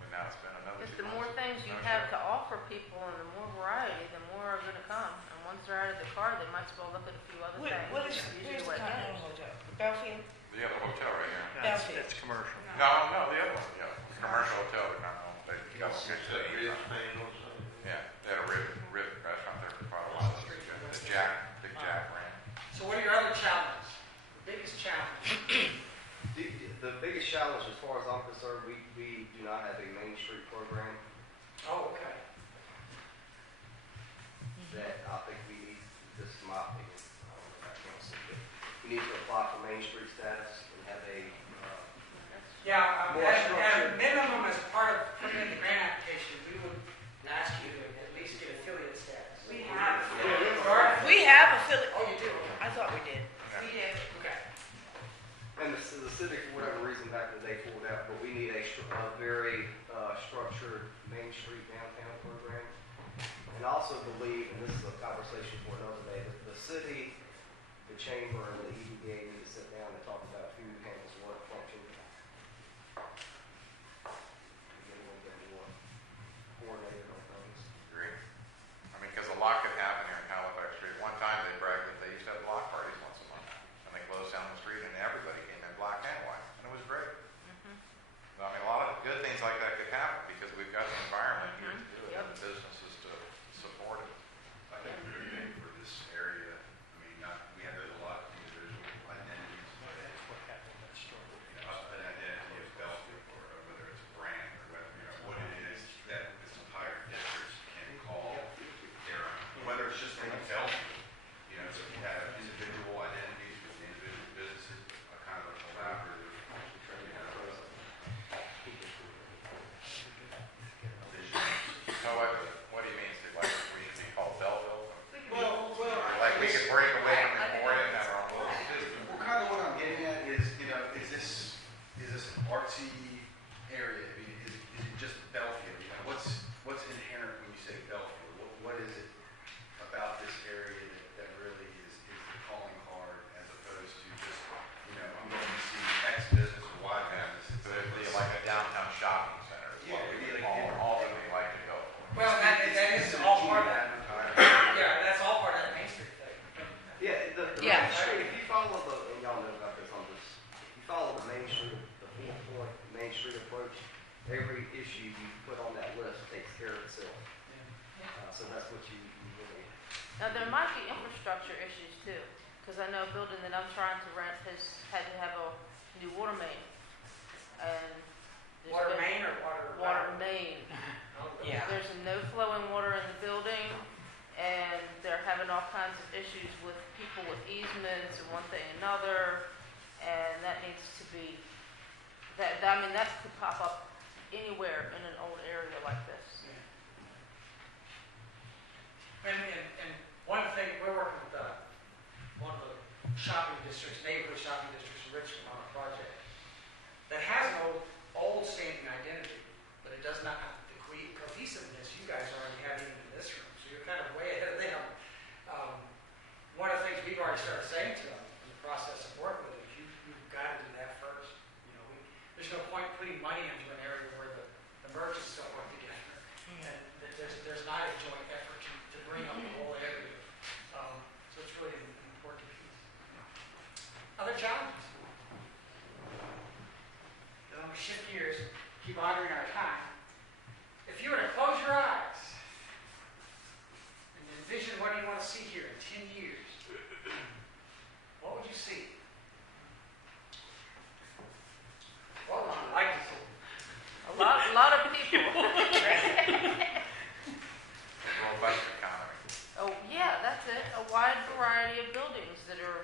But now it's been another Because 2 the more months. things you No have show. to offer people and the more variety, the more are going to come. And once they're out of the car, they might as well look at a few other things. What is, That's usually where's the what it Continental is. Hotel? The Belfield? The other hotel right here. Belfield. It's commercial. No, the other one, yeah. Commercial hotel, they're not owned. They got a good thing. Yeah, they had a rib restaurant there for quite a while. The Jack, Big Jack brand. So what are your other challenges? The biggest challenge? The biggest challenge, as far as I'm concerned, we do not have a Main Street program Oh, okay. that I think we need, this is my opinion, I don't know about council, but we need to apply for Main Street status and have a, Yeah, More at structured. a minimum, as part of putting in the grant application, we would ask you to at least get affiliate status. We have. We have affiliate. Oh, you do? I thought we did. We do. Okay. and the city, for whatever reason, back in the day pulled out, but we need a very structured Main Street downtown program. And I also believe, and this is a conversation for another day, that the city, the chamber, and the EDA need to sit down and talk about who handles what function. Get a little bit more coordinated on things. Agree. I mean, because a lot could happen here in Halifax Street. One time they bragged that they used to have block parties once a month. And they closed down the street and everybody came in black and white. And it was great. So, I mean, a lot of good things like that could happen because we've got the environment here to do it and the businesses to support it. I think the good thing for this area, I mean, we have a lot of individual identities, but an identity of Bellevue, or whether it's a brand, or whether, what it is that this entire district can call their own. Whether it's just like Bellevue, so we have individual identities with individual businesses, a kind of a collaborative, vision. So what do you mean, Steve? Like we should be called Belleville? Well, Like we could break away from Emporia and have our own little system? well, kind of what I'm getting at is, is this an artsy area? I mean, is it just Bellevue? What's inherent when you say Bellevue? What is it about this area that really is the calling card as opposed to just, I'm going to see X business or Y business? So it'd be like a downtown shopping center. Is what we would ultimately like to go. Well, that is all part of that. Yeah, that's all part of that Main Street thing. Yeah, the Yeah. Main Street, if you follow and y'all know about this, if you follow the Main Street, the 4-point Main Street approach, every issue you put on that list takes care of itself. So that's what you really. Now, there might be infrastructure issues too, because I know a building that I'm trying to rent has had to have a new water main. And there's Water been- main or Water main. Yeah. There's no flowing water in the building, and they're having all kinds of issues with people with easements and one thing and another, and that needs to be, that could pop up anywhere in an old area like this. And one thing, we're working with one of the shopping districts, neighborhood shopping districts in Richmond on a project that has an old standing identity, but it does not have the cohesiveness you guys already have even in this room. So you're kind of way ahead of them. One of the things we've already started saying to them in the process of working with them is you've got to do that first. There's no point putting money into an area where the merchants don't work together. And there's not a joint effort to bring up the whole area. So it's really an important piece. Other challenges? Then we shift gears, keep honoring our time. If you were to close your eyes and envision what you want to see here in 10 years, what would you see? What would you like to see? A lot of people. Robust economy. Oh, yeah, that's it. A wide variety of buildings that are,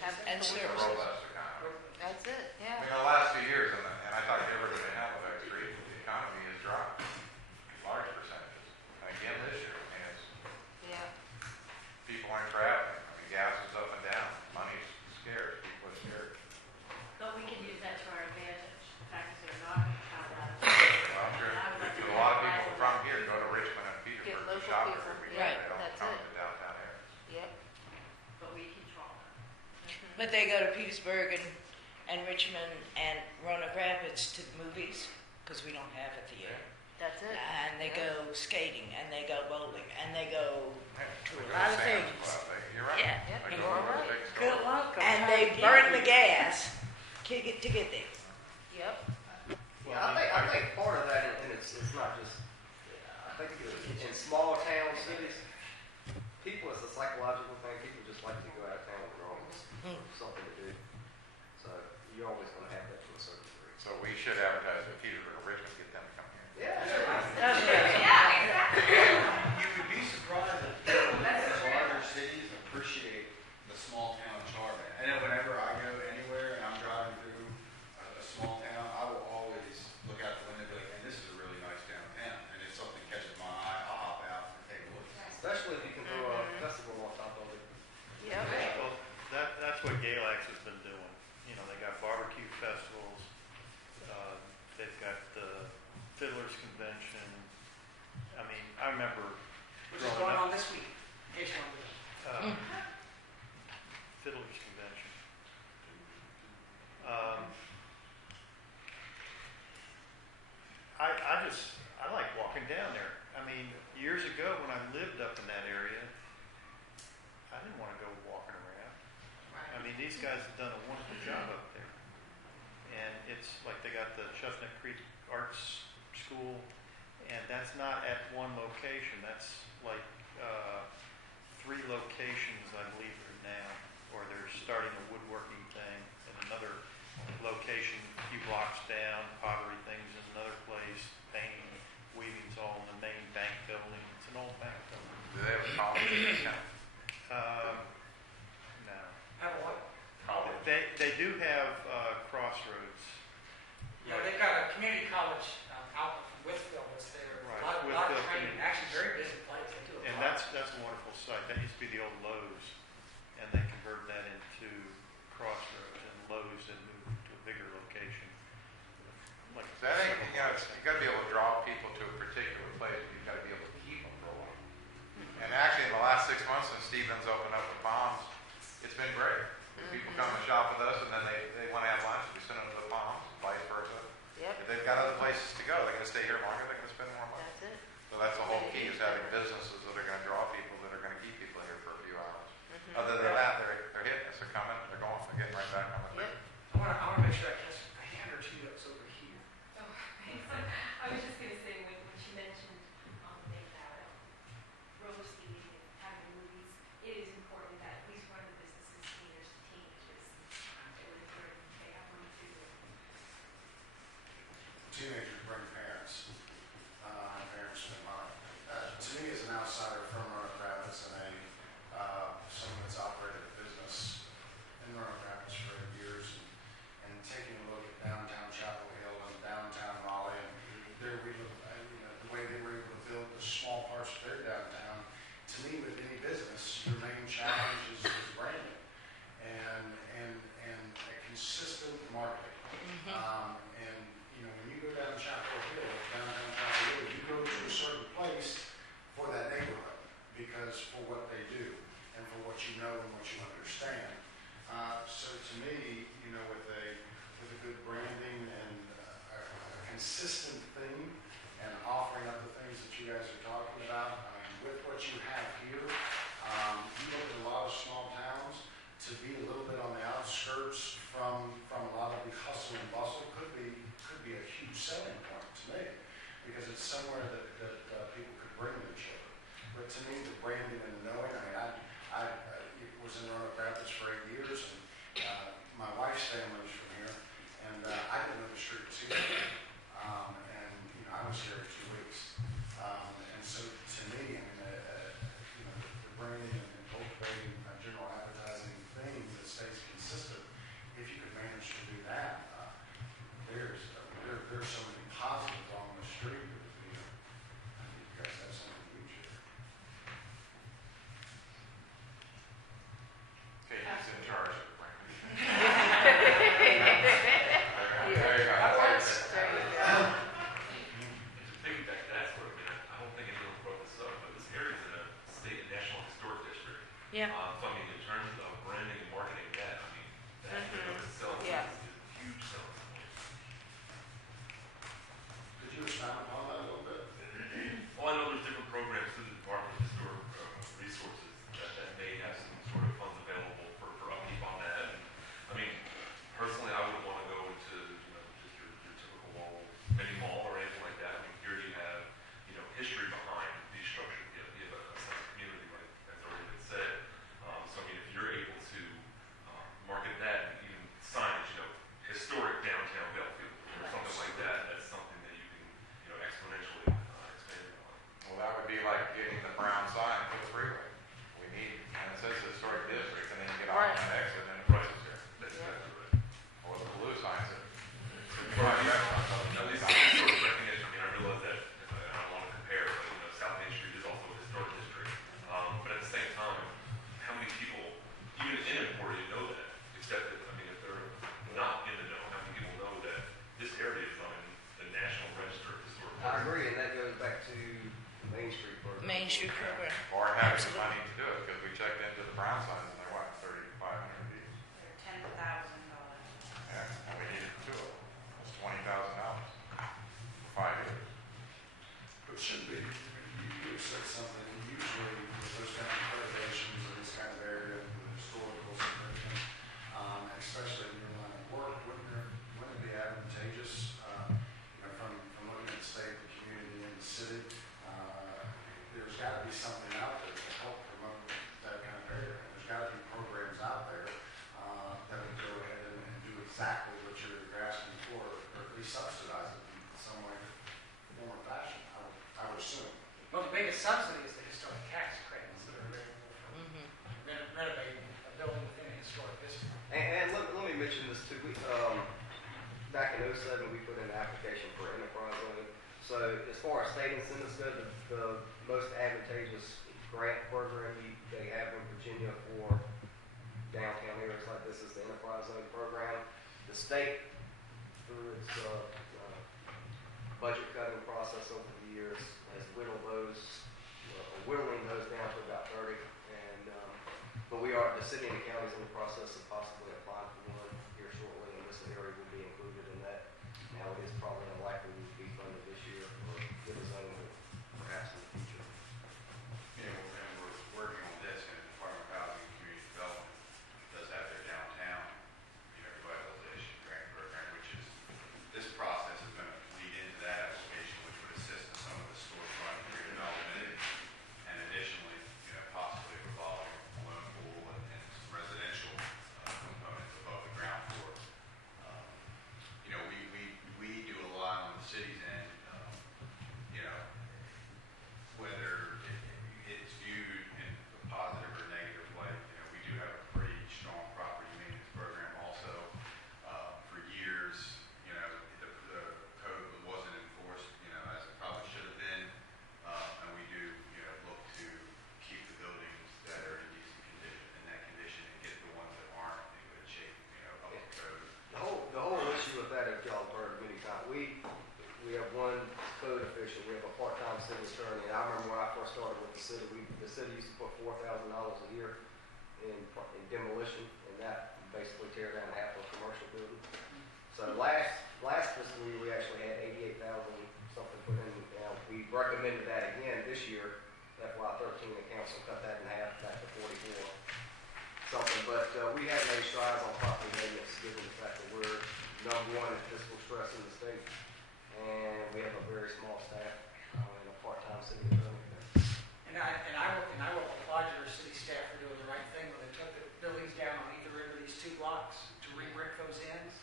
have And A services. robust economy. That's it, I yeah. mean, the last few years, and I talked to everybody in Halifax Street, the economy has dropped large percentages. And again, this year, I mean, it's, Yeah. people aren't traveling. I mean, gas is up and down. Money's scarce. People are scared. But we can use that to our advantage. The fact that they're not going to count that. Well, I'm sure a lot of people from here go to Richmond and Petersburg to local shop people. every weekend. Right, They don't that's come it. to downtown areas. Yep. But we control them. But they go to Petersburg and Richmond and Roanoke Rapids to the movies, because we don't have a theater. That's it. And they go skating, and they go bowling, and they go to We a go lot to of Sam's things. Club. You're right. Yeah. Yep, They you go are to the right. big store. Good luck. And they burn the gas to get there. Yep. Yeah, I think part of that, and it's not just, I think in small town cities, people, it's a psychological thing, people just like to go out of town and draw something to do. So you're always going to have that down there. I mean, years ago when I lived up in that area, I didn't want to go walking around. I mean, these guys have done a wonderful job up there. And it's like they got the Chestnut Creek Arts School, and that's not at one location. That's like 3 locations, I believe, now. Or they're starting a woodworking thing in another location a few blocks down, pottery things in another place, painting, weaving's all in the main bank building. It's an old bank building. Do they have a college in this town? No. Have what? College? They do have Crossroads. Yeah, they've got a community college out in Withville that's there. Right, A lot of Withville training, Community. actually very busy place. They do a And lot. that's a wonderful site. That used to be the old Lowe's, and they converted that into Crossroads, and Lowe's and moved to a bigger location. Like So I think, you know, you got to be able to draw people to a particular place, but you've got to be able to keep them for a while. And actually, in the last 6 months since Stevens opened up the Palms, it's been great. People come and shop with us, and then they want to have lunch, we send them to the Palms, vice versa. Yep. If they've got other places to go, they're going to stay here longer, they're going to spend more money. That's it. So that's the whole key, is having businesses that are going to draw people, that are going to keep people here for a few hours. Other than that, they're hitting us, they're coming, they're going, they're getting right back on the Yep. thing. I want to make sure I catch a hand or two that's over here. Oh, I was just going to say, when she mentioned things about roller skating and having movies, it is important that at least one of the businesses caters to teenagers. It was important. They have one to do it. Teenagers bring parents. Parents in mind. To me, as an outsider from Roanoke Rapids and someone that's operated a business in Roanoke Rapids for years, and taking a look at downtown Chapel Hill and downtown Raleigh, and the way they were able to build the small parts of their downtown. To me, with any business, your main challenge is branding and a consistent marketing. When you go down Chapel Hill, downtown Chapel Hill, you go to a certain place for that neighborhood because for what they do and for what you know and what you understand. So to me, with a good branding and a consistent theme and offering up the things that you guys are talking about, I mean, with what you have here, you look at a lot of small towns, to be a little bit on the outskirts from a lot of the hustle and bustle could be a huge selling point to me, because it's somewhere that people could bring their children. But to me, the branding and the knowing, I was in Roanoke Rapids for 8 years, and my wife's family was from here, and I didn't know the streets either. I was here 2 weeks. And so to me, the branding and cultivating a general advertising theme that stays consistent, if you could manage to do that, there's so many positives on the street. I think you guys have something huge here. Okay, he's in charge of the brand. Yeah. There you go. That works. There you go. To piggyback that sort of thing, I don't think anyone brought this up, but this area is in a state and national historic district. Yeah. So I mean, in terms of branding and marketing that, I mean, that in and of itself Yeah. is a huge selling point. Could you expound upon that a little bit? Well, I know there's different programs through the Department of Historic Resources that may have some sort of funds available for upkeep on that. And, I mean, personally, I wouldn't want to go into, just your typical mini mall or anything like that. I mean, here you have, history behind these structures. You have a sense of community, like that's already been said. So, I mean, if you're able to market that and even signage, historic downtown Belfield or something like that, that's something that you can, exponentially expand on. Well, that would be like getting the brown sign for the freeway. We need, and it says historic district, and then you get off on that exit, and the price is here. That's exactly right. Or the blue sign says, At least historic recognition. I mean, I realize that I don't want to compare, but South Main Street is also a historic district. But at the same time, how many people, even in Emporia, know that? Except that, I mean, if they're not in the know, how many people know that this area is on the National Register of Historic I Places? agree, and that goes back to the Main Street program. Main Street program. or having the money to do it, because we checked into the brown signs, and they're what, 3,500 each? They're $10,000. Yeah, and we needed 2 of them. That's $20,000 for 5 years. But shouldn't you're asking for, or at least subsidize it in some way, form, or fashion, I would assume. Well, the biggest subsidy is the historic tax credits that are available for renovating a building within a historic district. And let me mention this too. Back in '07, we put in an application for enterprise zone. So as far as state incentives go, the most advantageous grant program they have in Virginia for downtown areas like this is the enterprise zone program. The state, through its budget cutting process over the years, has whittled those, whittling those down to about 30. And but the city and the county is in the process of possibly applying for one here shortly, and this area will be included in that. Now it is probably unlikely to be funded this year or get a zone, but perhaps in the future. Yeah, well, and we're working on this, and the Department of Housing and Community Development does have their downtown, revitalization grant program, which is, this process is going to lead into that application, which would assist in some of the storefront redevelopment, and additionally, possibly revolving a loan pool and some residential components above the ground floor. We do a lot on the city's end, whether it's viewed in a positive or negative light. We do have a pretty strong property maintenance program also. For years, the code wasn't enforced, as it probably should have been. And we do, look to keep the buildings that are in decent condition, in that condition, and get the ones that aren't in good shape, up to code. The whole issue with that, if y'all have heard many times, we have one code official, we have a part-time city attorney, and I remember when I first started with the city, the city used to put $4,000 a year in demolition, and that basically tear down half of a commercial building. So last fiscal year, we actually had 88,000 something put in. Now we recommended that again this year, FY13, the council cut that in half back to 44 something. But we have made strides on property maintenance, given the fact that we're #1 in fiscal stress in the state, and we have a very small staff and a part-time city attorney. And I will applaud your city staff for doing the right thing when they took the buildings down on either end of these two blocks to re-brick those ends.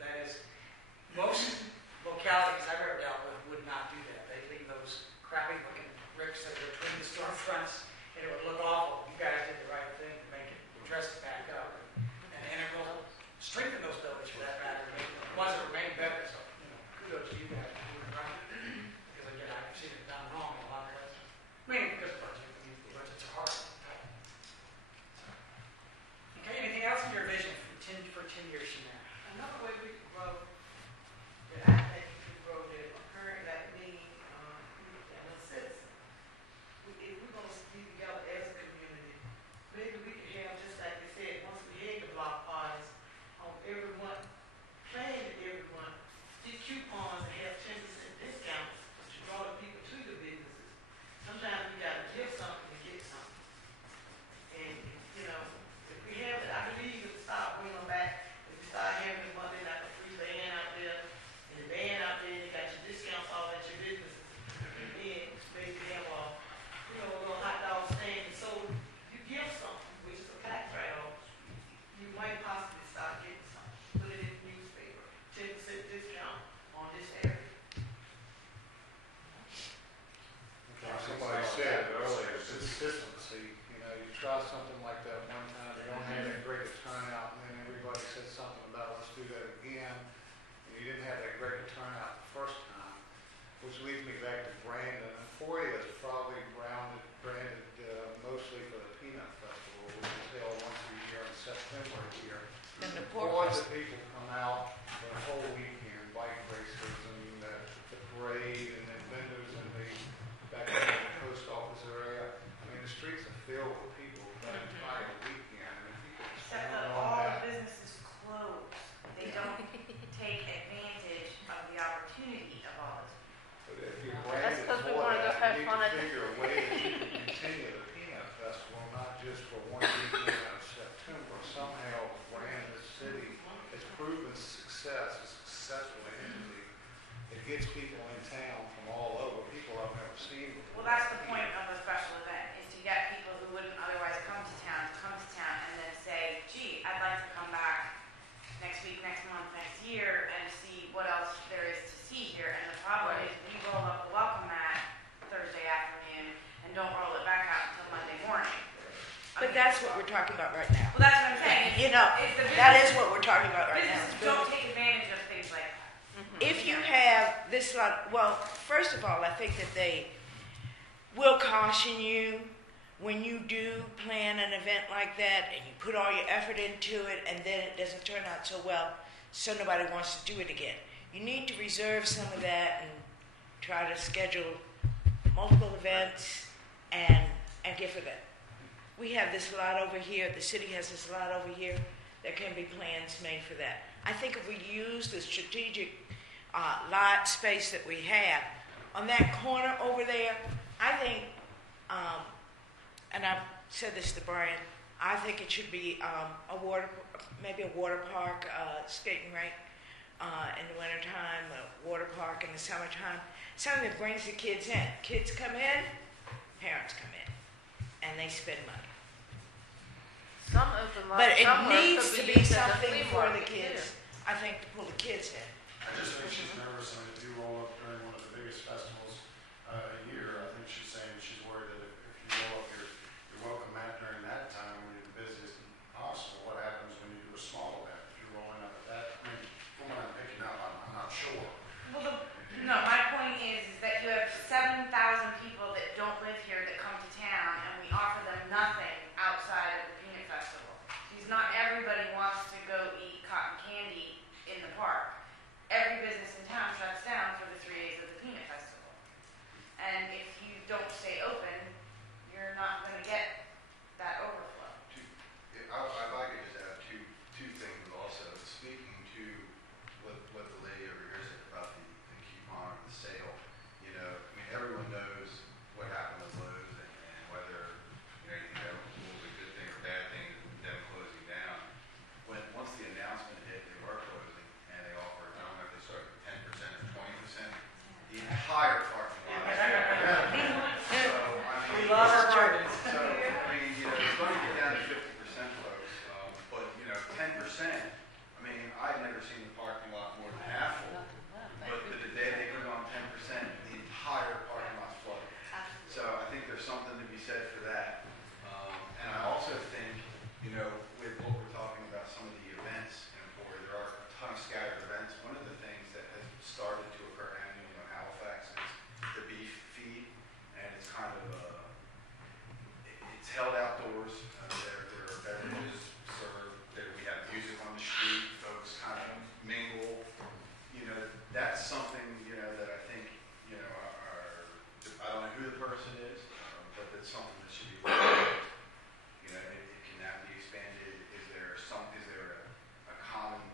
That is most localities I've ever dealt with would not do that. They leave those crappy looking bricks that are between the storefronts, and it would look awful. You guys did the right thing to make it dress it back up, and it will strengthen those buildings for that matter, make the ones that remain better. So kudos to you guys for doing it right. Because again, I've seen it done wrong in a lot of places. Mainly because budgets are hard. Okay, anything else in your vision for 10 years from now? Another way we could grow, that I think we could grow that current, like me, and a citizen. If we're gonna be together as a community, maybe we could have, just like they said, once we had the block parties, on everyone, plan that everyone, get coupons and have 10% discounts to draw the people to the businesses. Sometimes we gotta give something to get something. And, if we have it, I believe if we start bringing them back, if we start having the Monday like a free band out there, and the band out there, you got your discounts all at your businesses, and then maybe have a little hot dog stand, and so you give something, which is a tax write-off, you might possibly start getting something, put it in the newspaper, 10% discount on this area. Somebody said earlier, consistency. You try something like that one time, you don't have that great a turnout, and then everybody said something about let's do that again, and you didn't have that great a turnout the first time, which leads me back to Brandon. Euphoria is probably branded mostly for the Peanut Festival, which is held once a year in September here. And the Boys of people come out for the whole weekend, bike races and the parade, and then vendors in the back in the post office area. I mean, the streets are filled with people that entire weekend. I mean, people Except stand that on all that. the businesses close. They don't take advantage of the opportunity of all this. But if you're That's branded 'cause we for wanna go that, have you need fun to at the- figure a way that you can continue the Peanut Festival, not just for one weekend of September. Somehow brand the city has proven success, a successful entity. It gets people in town from all over, people I've never seen before. Well, that's the point of a special event, is to get people who wouldn't otherwise come to town, and then say, gee, I'd like to come back next week, next month, here and see what else there is to see here. And the problem is we roll up the welcome mat Thursday afternoon and don't roll it back out until Monday morning. But that's what we're talking about right now. Well, that's what I'm saying. You know, that is what we're talking about right now. Businesses don't take advantage of things like that. If you have this lot, well, first of all, I think that they will caution you when you do plan an event like that and you put all your effort into it and then it doesn't turn out so well, so nobody wants to do it again. You need to reserve some of that and try to schedule multiple events and get for that. We have this lot over here, the city has this lot over here, there can be plans made for that. I think if we use the strategic lot space that we have, on that corner over there, I think, and I've said this to Brian, I think it should be maybe a water park, skating rink in the wintertime, a water park in the summertime, something that brings the kids in. Kids come in, parents come in, and they spend money. Some open lot But it somewhere needs could to be used as a something flea for the market, kids, I think, to pull the kids in. I just think she's nervous, and if you roll up during one of the biggest festivals a year, I think she's saying she's worried that if you roll up your welcome mat during that time when you're the busiest possible, what happens when you do a small event? If you're rolling up at that, I mean, from what I'm picking up, I'm not sure. Well, no, my point is that you have 7,000 people that don't live here that come to town, and we offer them nothing outside of the Peanut Festival. Because not everybody wants to go eat cotton candy in the park. Every business in town shuts down for the 3 days of the Peanut Festival. And if you don't stay open, you're not going to get that overflow. I'd like to just add two things also. Speaking to what the lady over here said about the coupon or the sale, you know, I mean, everyone knows what happened with Lowe's and whether, you know, you think that was a good thing or bad thing, them closing down. Once the announcement hit, they were closing, and they offered, I don't know if they started 10% or 20%, the entire parking lot. So, I mean, We love our gardens. so, I mean, you know, it's going to get down to 50%, folks, but, you know, 10%, I mean, I've never seen the parking lot more than half full, but the day they put it on 10%, the entire parking lot's flooded. So I think there's something to be said for that. And I also think, you know, with what we're talking about, some of the events in Emporia, there are a ton of scattered events. One of the things that has started to occur annually in Halifax is the beef feed, and it's kind of it's held outdoors. There are beverages served. We have music on the street. Folks kind of mingle. You know, that's something, you know, that I think, you know, I don't know who the person is, but that's something that should be looked at. You know, can that be expanded? Is there a common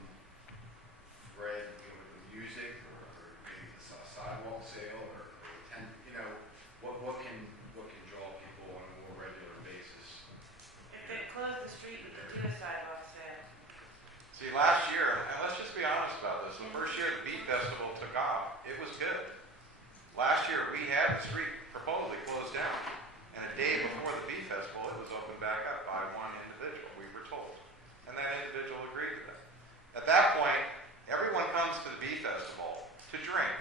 thread, you know, with the music, or maybe the sidewalk sale, or you know, what can draw people on a more regular basis? If they close the street, we could do a sidewalk sale. See, last year, and let's just be honest about this, the first year the Beat Festival took off, it was good. Last year, we had the street proposally closed down, and a day before the Beat Festival, it was opened back up by one individual, we were told. And that individual agreed with that. At that point, everyone comes to the Beat Festival to drink.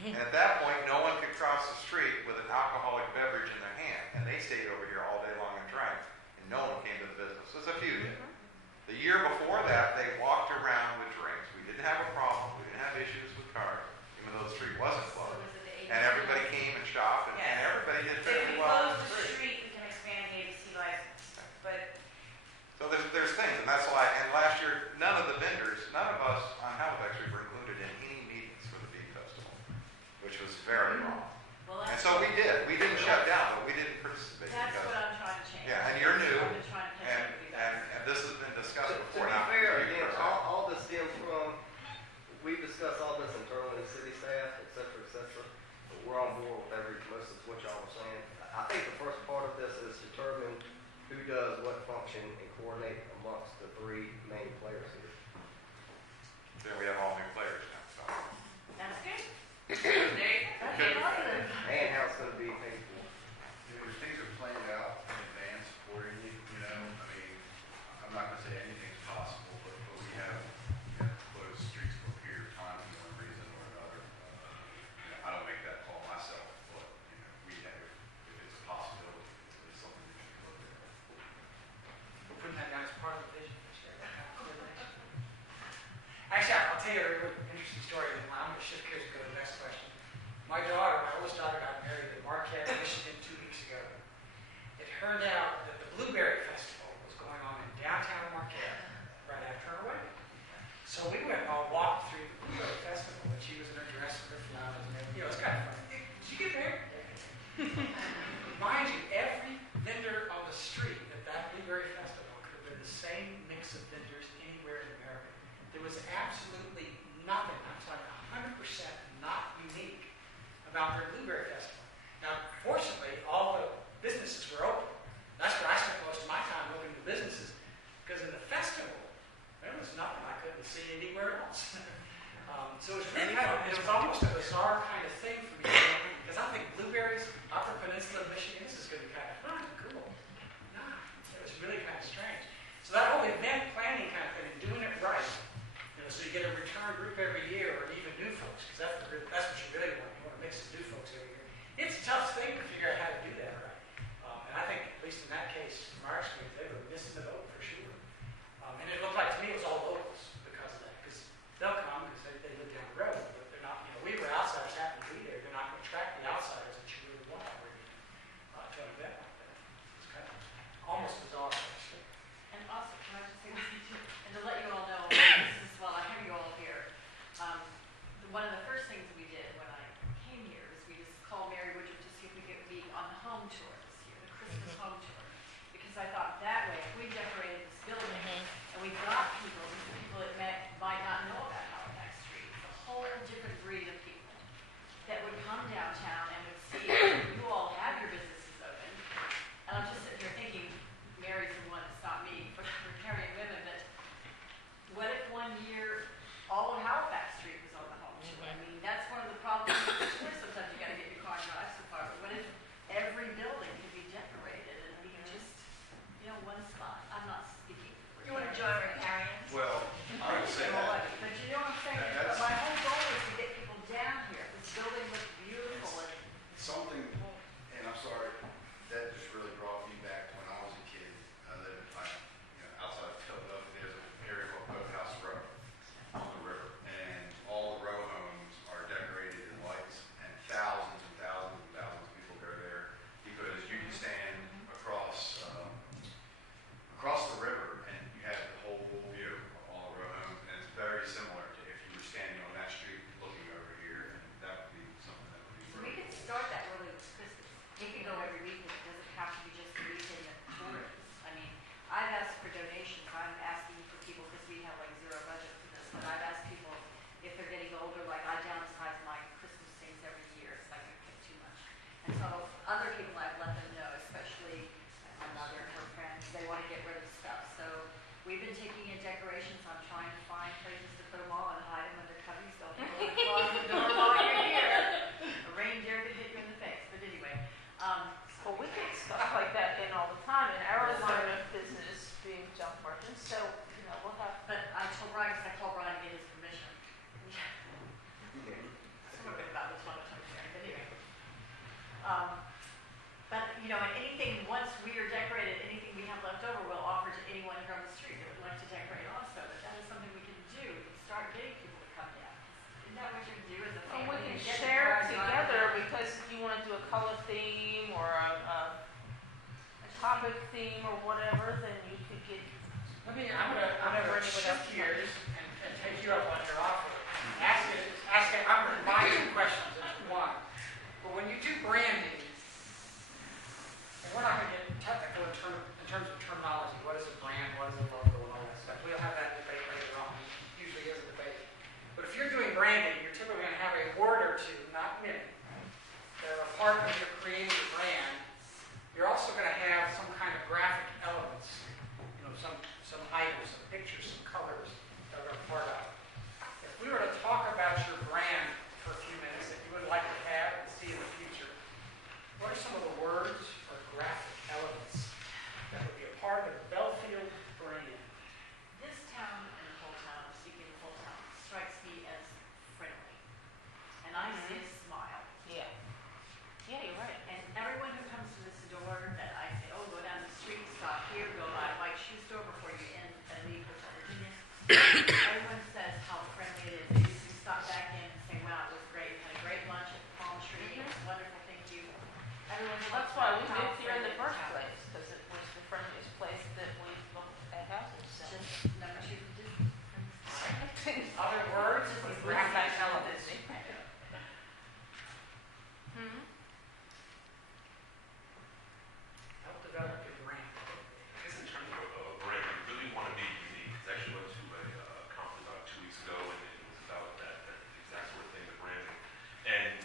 And at that point, no one could cross the street with an alcoholic beverage in their hand. And they stayed over here all day long and drank, and no one came to the business. There's a few did. The year before that, they walked around with drinks. We didn't have a problem. We didn't have issues with cars, even though the street wasn't closed. And everybody came and shopped, and everybody did If fairly we well. close the street, we can expand the ABC license. But So there's things, and that's why, and last year, none of the vendors, none of us on Halifax Street were included in any meetings for the Beat Festival, which was very wrong. Well, And so we did. We didn't shut down, but we didn't participate. That's because- what I'm trying to change. Yeah, and you're new, I've been trying to catch up with you guys. and this has been discussed To before. be Now, fair, you again, personally. all this stems from, we discussed all this internally with city staff, et cetera, but we're on board with most of what y'all were saying. I think the first part of this is determine who does what function and coordinate amongst the three main players here. Then we have all new players now, so. that's good. Good. And how it's gonna be paid for. tell you a really interesting story, and I'm going to shift gears and go to the next question. My oldest daughter, got married in Marquette, Michigan 2 weeks ago. It turned out that the Blueberry Festival was going on in downtown Marquette right after her wedding. So we went and all walked through the Blueberry Festival, and she was in her dress with her flowers and everything. It was kind of funny. Hey, did you get married? Mind you, every vendor on the street at that Blueberry Festival could have been the same mix of vendors anywhere in America. There was absolutely nothing, I'm talking 100% not unique about their Blueberry Festival. Now, fortunately, all the businesses were open. That's where I spent most of my time looking at businesses, because in the festival, there was nothing I couldn't see anywhere else. So it was really it was almost a bizarre kind of thing for me, because I think blueberries, Upper Peninsula of Michigan, this is going to be kind of fun, cool. Nah, it was really kind of strange. So that whole event planning kind of thing, and doing it right, so you get a return group every year, or even new folks, because that's what you really want. You want to mix some new folks every year. It's a tough thing to figure out how to do that right. And I think, at least in that case, from our experience, they were missing the boat for sure. And it looked like to me it was all locals because of that, because they'll come because they live down the road, but they're not, we were outsiders, happened to be there. They're not going to attract the outsiders that you really want to bring in to an event like that. It's kind of almost bizarre, actually. And also, can I just say this too? And to let you all know, this is while I have you all here, one of the first things we did when I came here is we just called Mary Woodruff to see if we could be on the home tour this year, the Christmas home tour. Because I thought that way, if we decorated this building and we got people that might not know about Halifax Street, it's a whole different breed of people that would come downtown and would see you all have your businesses open. And I'm just sitting here thinking, Mary's the one, it's not me, for carrying women, but what if one year all of Halifax Street was on the home tour? I mean, that's one of the problems with the tour. Sometimes you got to get your car and drive so far, but what if every building could be decorated and we can just, one spot? I'm not speaking for You want to join riparians? Well, I would say that. But you know what I'm saying? But my whole goal is to get people down here. This building looks beautiful. And Something, and I'm sorry, that just really brought me back to when I was a kid. I lived outside of Philadelphia. There's an area called Boathouse Row on the river, and all the row homes are decorated in lights, and thousands and thousands and thousands of people go there because you can stand across the river and you have the whole view of all the row homes, and it's very similar to if you were standing on that street looking over here, and that would be something that would be. so we could start that really with Christmas. We can go every weekend. It doesn't have to be just the weekend of tourists. I mean, I've asked for donations. I'm asking for people because we have like zero budget for this, but I've asked people if they're getting older, like I downsize my Christmas things every year. It's like I pick too much. And so other people I've let them know, especially my mother and her friends, they want to get rid of stuff. So we've been taking in decorations. I'm trying to find places to put them all and hide them under cubbies. Don't put them on the door while you're here. A reindeer could hit you in the face. But anyway, Well, we get stuff like that in all the time in our line of business, being junk merchants. So, we'll have. but I told Brian, because I called Brian to get his permission. Some of it about this one, but anyway. But, and anything, once we are decorated, anything we have left over, we'll offer to anyone here on the street that would like to decorate also. But that is something we can do. We can start getting people to come down. Isn't that what you can do as a And family? we can Get the share cars it on together and- because if you want to do a color theme or a topic theme or whatever, then you could get. I'm gonna shift gears and take you up on your offer. I'm going to combine two questions into one. But when you do branding, and we're not going to get technical in terms of terminology. What is a brand? What is a logo? And all that stuff. We'll have that debate later on. It usually is a debate. But if you're doing branding, you're typically going to have a word or two, not many, that are a part of your creating a brand. You're also going to have some kind of graphic elements, some items, some pictures, some colors. Other words? Bring back television. Help develop your brand. I guess in terms of a brand, we really want to be unique. I actually went to a conference about 2 weeks ago, and it was about that exact sort of thing, the branding. And,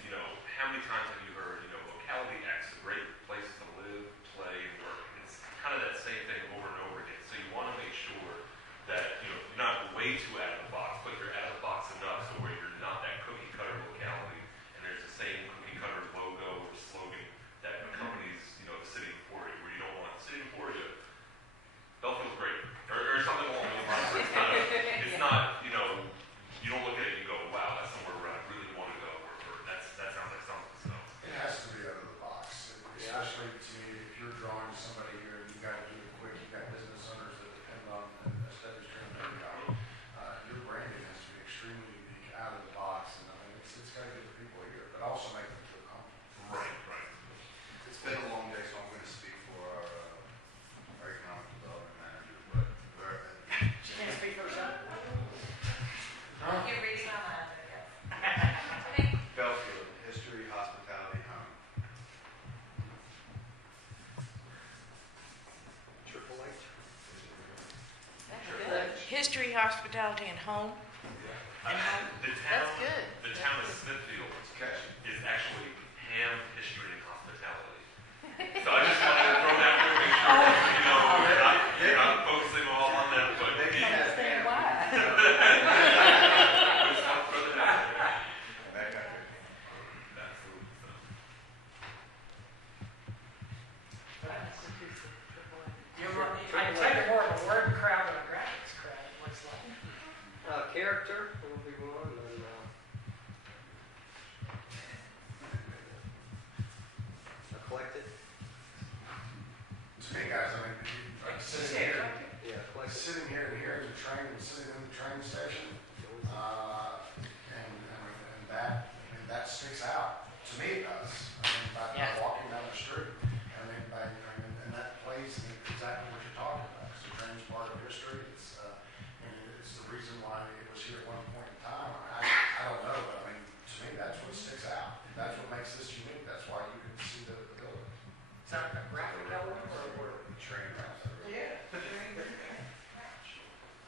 how many times have you heard, locality X, a great place to live, play, and work? It's kind of that same thing over and over again. So you want to make sure that, you're not way too out of the box, but you're out of the box enough so where you're not that cookie cutter locality, and there's the same cookie cutter logo or slogan that accompanies, the city of Emporia, where you don't want the city of Emporia, Belleville's great, or something along those lines. Where it's not, you don't look at it and you go, wow, that's somewhere where I really want to go, or that sounds like something. So It has to be out of the box, especially to me, if you're drawing somebody here, you've got to do it quick, you've got business owners that depend on a steady stream of income. Your branding has to be extremely unique, out of the box, and it's got to get the people here, but also make them feel comfortable. right. It's been a long day, so I'm going to speak for our economic development manager, but She can't speak for herself. You're reading my mind, I guess. Belfield, history, hospitality, home. Triple H. History, hospitality, and home. And home. That's good. The town of Smithfield is actually ham, history, and hospitality. So I just wanted to throw that there, make sure that, you're not focusing all on that, but Maybe it has Understand been. why. just want to throw that out there. That got good. Absolutely. So. I can tell you're more of a word crowd than a graphics crowd, it looks like. Character will be one, and eclectic. To me, guys, like sitting here, Yeah, eclectic. sitting here and hearing the train, sitting in the train station, and that sticks out. To me, it does. By walking down the street, and that plays exactly what you're talking about. Because the train's part of history. It's the reason why it was here at one point in time. I don't know, but to me, that's what sticks out. That's what makes this unique. That's why you can see the building. Is that a graphic element or? Train routes. Yeah.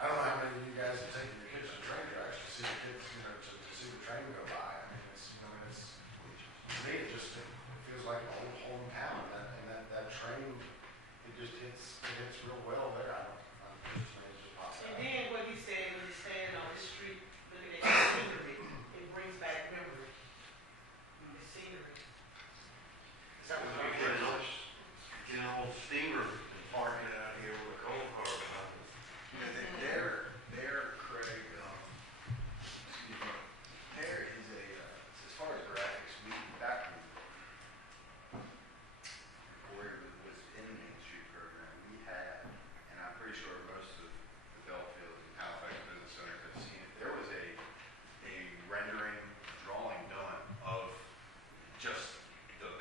I don't know how many of you guys have taken your kids to train tracks to see the kids, to see the train go by. To me, it feels like an old hometown, and that train, it hits real well there. It just pops And out. then what he said, when he's standing on the street, looking at the scenery, it brings back memories. The scenery. Is that what We you're get an old steamer and park it out here with a coal car behind it. There, Craig, excuse me, there is as far as graphics, back when Emporia was in the Main Street program, we had, and I'm pretty sure most of the Belfield and Halifax business owners have seen it, there was a rendering drawing done of just the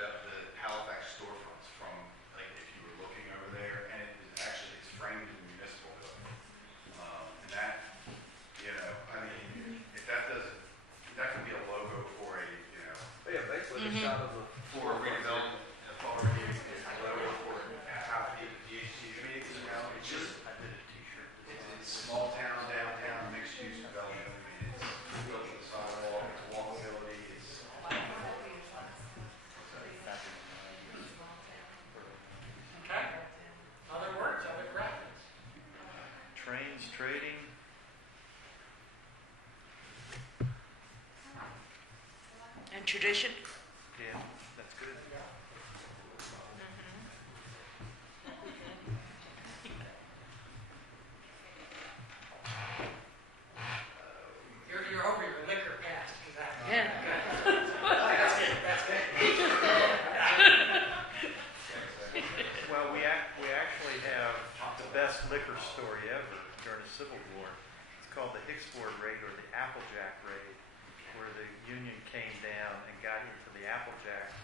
Halifax storefronts from, like, if you were looking over there, and it's framed in the municipal building. And that, if that doesn't, that could be a logo for Yeah, basically the shot of the. for a redevelopment authority, a logo for how the PhD, it's just, it's small town, downtown, mixed use development. It's built with sidewalk, it's walkability, it's. Okay. Other words, other graphics. Trains, trading, And tradition. yeah, that's good. You're over your liquor past, is that? Yeah. That's good. Well, we actually have the best liquor story ever during the Civil War. It's called the Hicksford Raid, or the Applejack Raid, where the Union came down and got into the Applejack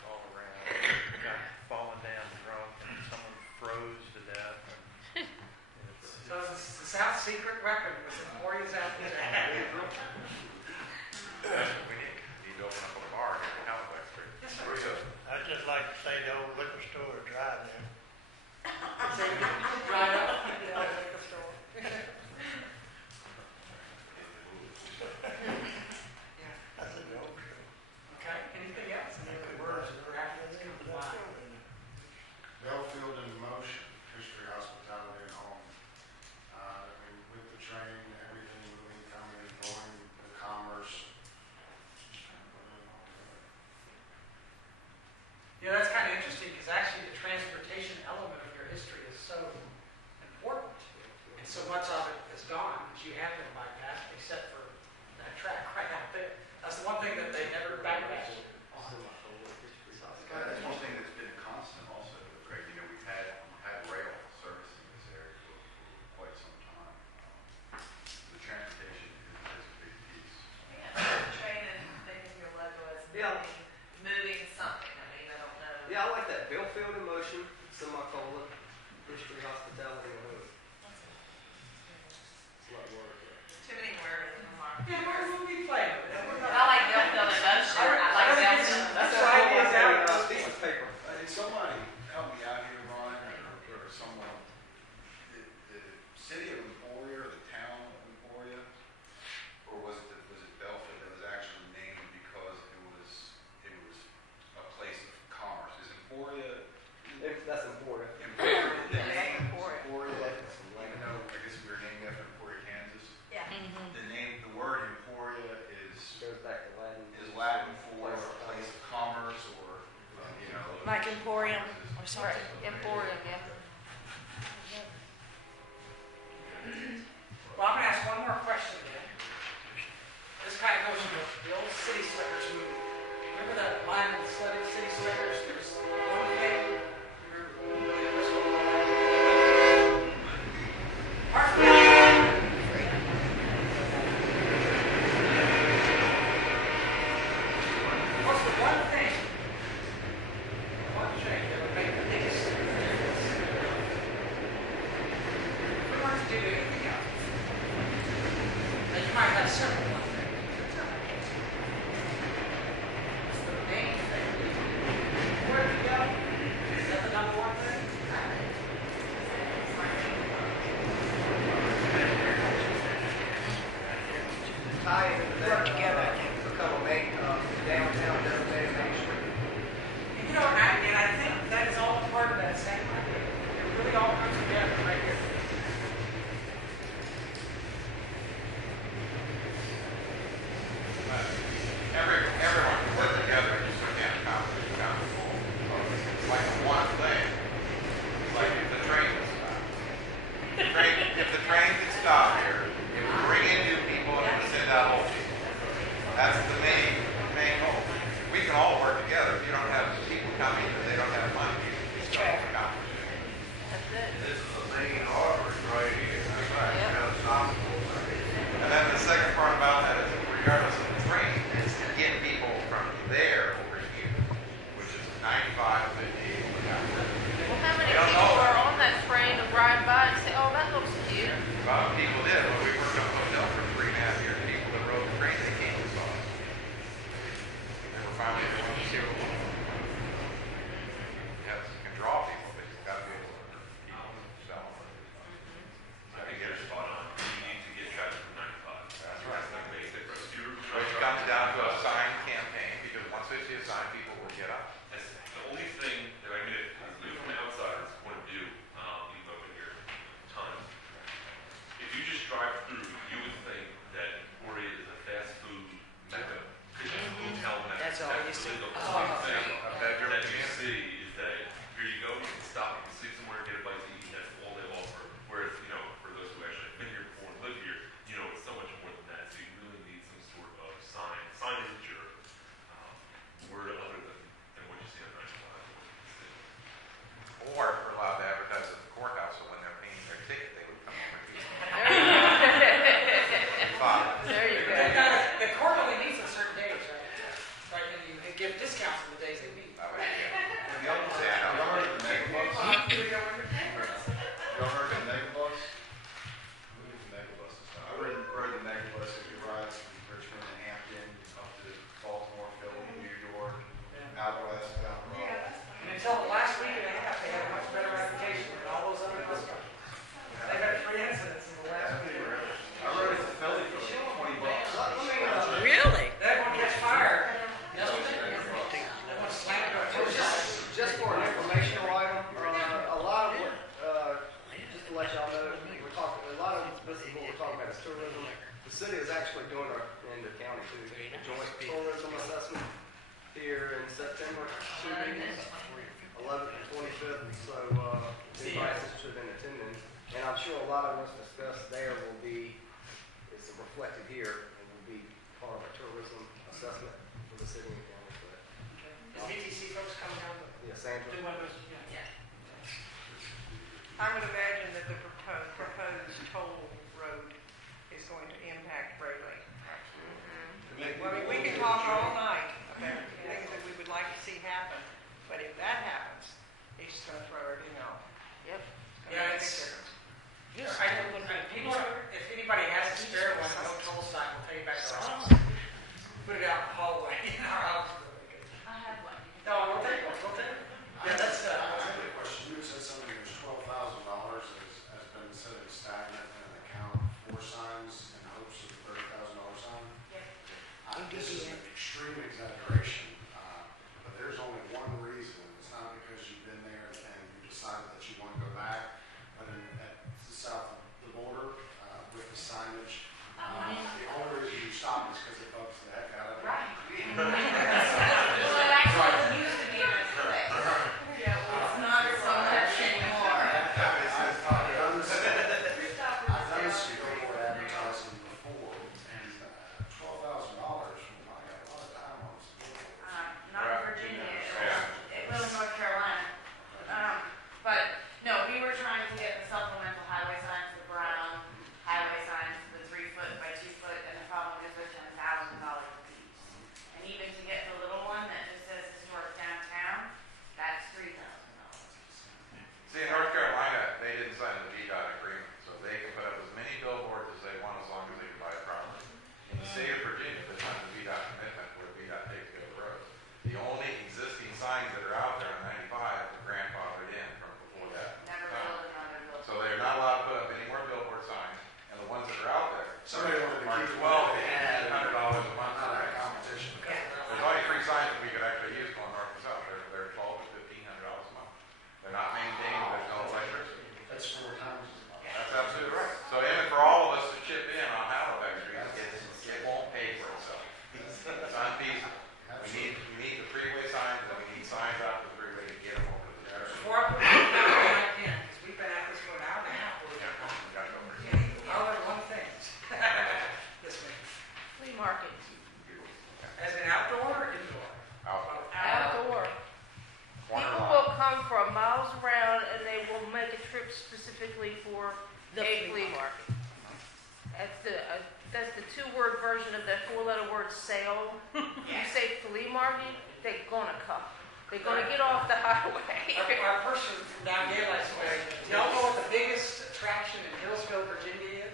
we'll be playing with it. But I like Bill Phil and Motion. I like Bill Phil. That's why I did that. Piece of paper. Did somebody help me out here, Ron, or someone? The city of Emporia, or the town of Emporia, or was it Belford that was actually named because it was a place of commerce? Is Emporia? That's important. Emporia, the name Emporia. even though I guess we were named after Emporia, Kansas. Yeah. The word Emporia Goes back to Latin. is Latin for a place of commerce, or Like Emporium or something. Emporium, yeah. Well, I'm gonna ask one more question then. This kind of goes to the old City Slickers movie. Remember that line in the City Slickers? There's one thing. What's the one thing that would make the biggest difference? If we weren't to do anything else, and you might have several one things. What's the main thing? Where do you go? Is that the number one thing? Tie into that. Work together. Become a main, downtown designated main street. You know, and I think that is all part of that same idea. It really all comes together right here. Everyone can work together and just can't accomplish like one thing. Like if the train would stop. If the train could stop here, it would bring in new people and it would send out old people. That's the main goal. We can all work together. If you don't have people coming and they don't have money, you still won't accomplish it. That's it. This is the main artery right here. That's right. You gotta stop. And then the second part about that is regardless of the train, is to get people from there over here, which is 95, 58, whatever. Well, how many We don't people know. are on that train to ride by and say, oh, that looks cute? A lot of people did. When we worked on the hotel for 3.5 years, people that rode the train, they came and saw us. They were finally the ones to see what it was. Yes, you can draw people, but you've got to be able to sell them. I think you're spot on. You need to get traffic from 95. That's right. That's the basic. Which comes down to a sign campaign, because once they see a sign, people will get up. That's the only thing that I mean, if you from an outsider's point of view, even though I've been here a ton, if you just drive through, you would think that Emporia is a fast food mecca. It's a hotel mecca. That's all you see. The only thing A bedroom that you community. see is that here you go, you can stop, you can sleep somewhere, get a bite to eat, and that's all they offer. Whereas, for those who actually have been here before and live here, it's so much more than that. So you really need some sort of signage or word other than what you see on 95. Or if we're allowed to advertise at the courthouse, so when they're paying their ticket, they would come over and eat. There you go. The court only meets on certain days, right? Right, and you give discounts on the days they meet. That way, yeah. Y'all heard of the megabus? Y'all heard of the megabus? What is the megabus? I rode the megabus as you ride from Richmond and Hampton up to Baltimore, Philly, New York, out west, down the road. And until the last week and a half, they had a much better reputation than all those other bus companies. They've had 3 incidents in the last week. I rode it to Philly for like $20. Really? They had one catch fire yesterday. They want to slam it up. Just for an informational item, a lot of what, just to let y'all know, a lot of this is what we're talking about is tourism. The city is actually doing in the county too, a joint tourism assessment here in September, 2 meetings, 11th and 25th. So, anybody's interested in attending, and I'm sure a lot of what's discussed there is reflected here and will be part of a tourism assessment for the city and county. Is VTC folks coming down to Yeah, Sandra. do one of those? Yeah. I would imagine that the proposed toll road is going to impact greatly. I mean, we can talk all night about things that we would like to see happen, but if that happens, he's just going to throw everything off. Yep. Yeah, it's. If anybody has a spare one, no toll sign will pay back to us. this is DDA. an extreme exaggeration, but there's only one reason. It's not because you've been there and you decided that you want to go back, but at the south of the border, with the signage, the only reason you stop is because it bugs the heck out of you. Right. Well, it actually used to be a nice place. Yeah, well, it's not so much anymore. I've done some billboard advertising before, and $12,000, well, I got a lot of time on some billboards. Not in Virginia, it was in North Carolina. But, no, we were trying to get the supplemental highway signs, the brown highway signs, the 3 foot by 2 foot, and the problem is they're $10,000 a piece. And even to get the little one that just says historic downtown, that's $3,000. See, in North Carolina, they didn't sign the VDOT agreement, so they can put up as many billboards as they want as long as they can buy a property. In the state of Virginia, they signed the VDOT commitment where VDOT takes care of the roads. The only existing signs that are out there on 95 are grandfathered in from before that. Never build another building. So they're not allowed to put up any more billboard signs, and the ones that are out there Somebody wanted to are keep it $1,200 and a month. not that competition. There's only 3 signs that we could actually use going north and south. They're $1,200 to $1,500 a month. They're not maintained, there's no electricity. That's 4 times as much. That's absolutely right. So even for all of us to chip in on Halifax Street, it won't pay for itself. It's unfeasible. We need the freeway signs, and we need signs out the freeway to get them over to the church. Before I put my down, I can, because we've been at this for an hour and a half. I'll learn one thing. Yes, ma'am. Flea market. As an outdoor or indoor? Outdoor. Corner People lot. will come from miles around and they will make a trip specifically for The a flea flea market. That's the 2-word version of that 4-letter word sale. You say flea market, they're gonna come. They're gonna get off the highway. Our person from down Daylight Way, do y'all know what the biggest attraction in Hillsville, Virginia is?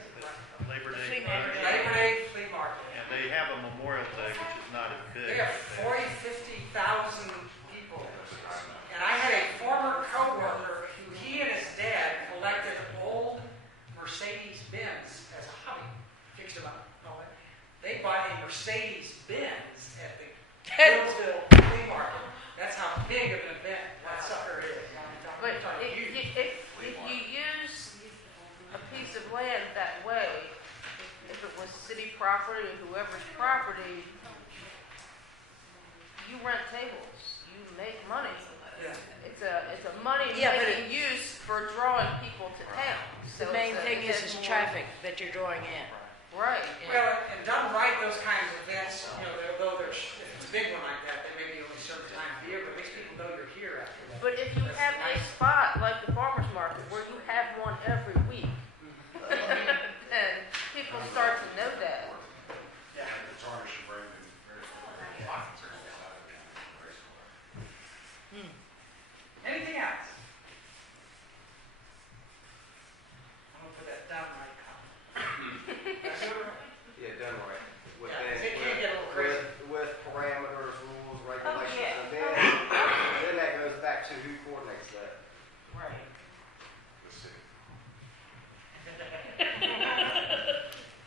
Labor Day. Flea market. Labor Day Flea Market. And they have a Memorial Day, which is not as big. They have 40, 50,000 people. And I had a former coworker who he and his dad collected old Mercedes-Benz as a hobby. Fixed them up. They bought a Mercedes-Benz at the Hillsville Flea Market. That's how big of an event that sucker is. But if you use a piece of land that way, if it was city property or whoever's property, you rent tables, you make money. Yeah. It's a money Yeah, but making use for drawing people to town. The main thing is traffic that you're drawing in. Right. Well, and done right, those kinds of events, although if it's a big one like that, they may be only certain time of year, but at least people know you're here after that. But if you have a spot like the farmer's market where you have one every week, then people start to know that. Yeah, the tarnish your branding. Anything else? I'm going to put that down right now. That's all right. Yeah, done right. With, Yeah, that- it can get a little crazy. with parameters, rules, regulations, yeah. and then that goes back to who coordinates that. Right. The city.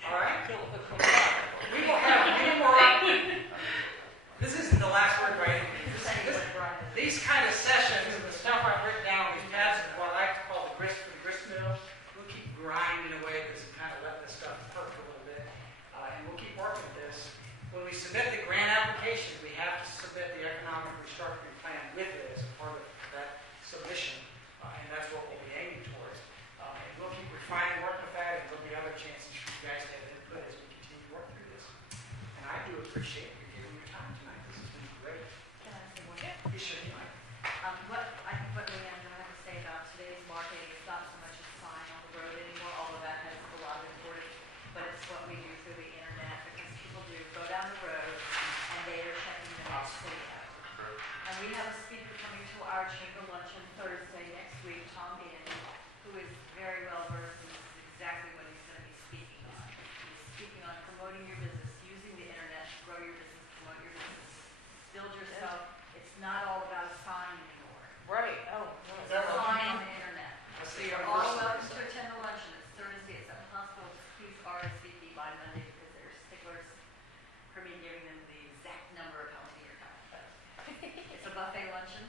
All right? We will have many more. This isn't the last word by any means. These kind of sessions and the stuff I've written down, these pads, is what I like to call the grist for the grist mill. We'll keep grinding away at this and kind of let this stuff perk a little bit. And we'll keep working at this. When we submit the grant applications, we have to submit the economic restructuring plan with it as a part of that submission. And that's what we'll be aiming towards. And we'll keep refining, working with that, and there'll be other chances for you guys to have input as we continue to work through this. And I do appreciate you giving your time tonight. This has been great. Can I say one? You should, Mike. What Leanne and I have to say about today's marketing is not so much a sign on the road anymore, although that has a lot of importance, but it's what we do through the internet, because people do go down the road and they are checking the next city out. And we have a speaker coming to our chamber luncheon Thursday next week, Tom Gandy, who is very well versed in this is exactly what he's going to be speaking on. He's speaking on promoting your business, using the internet to grow your business, promote your business, build yourself. It's not all about a sign anymore. Right. Oh, It's a sign on the internet. Let's see You're our all first. welcome to attend the luncheon. It's Thursday at 7 Hospital. Please RSVP by Monday because they're sticklers for me giving them luncheon,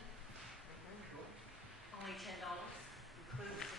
only $10, includes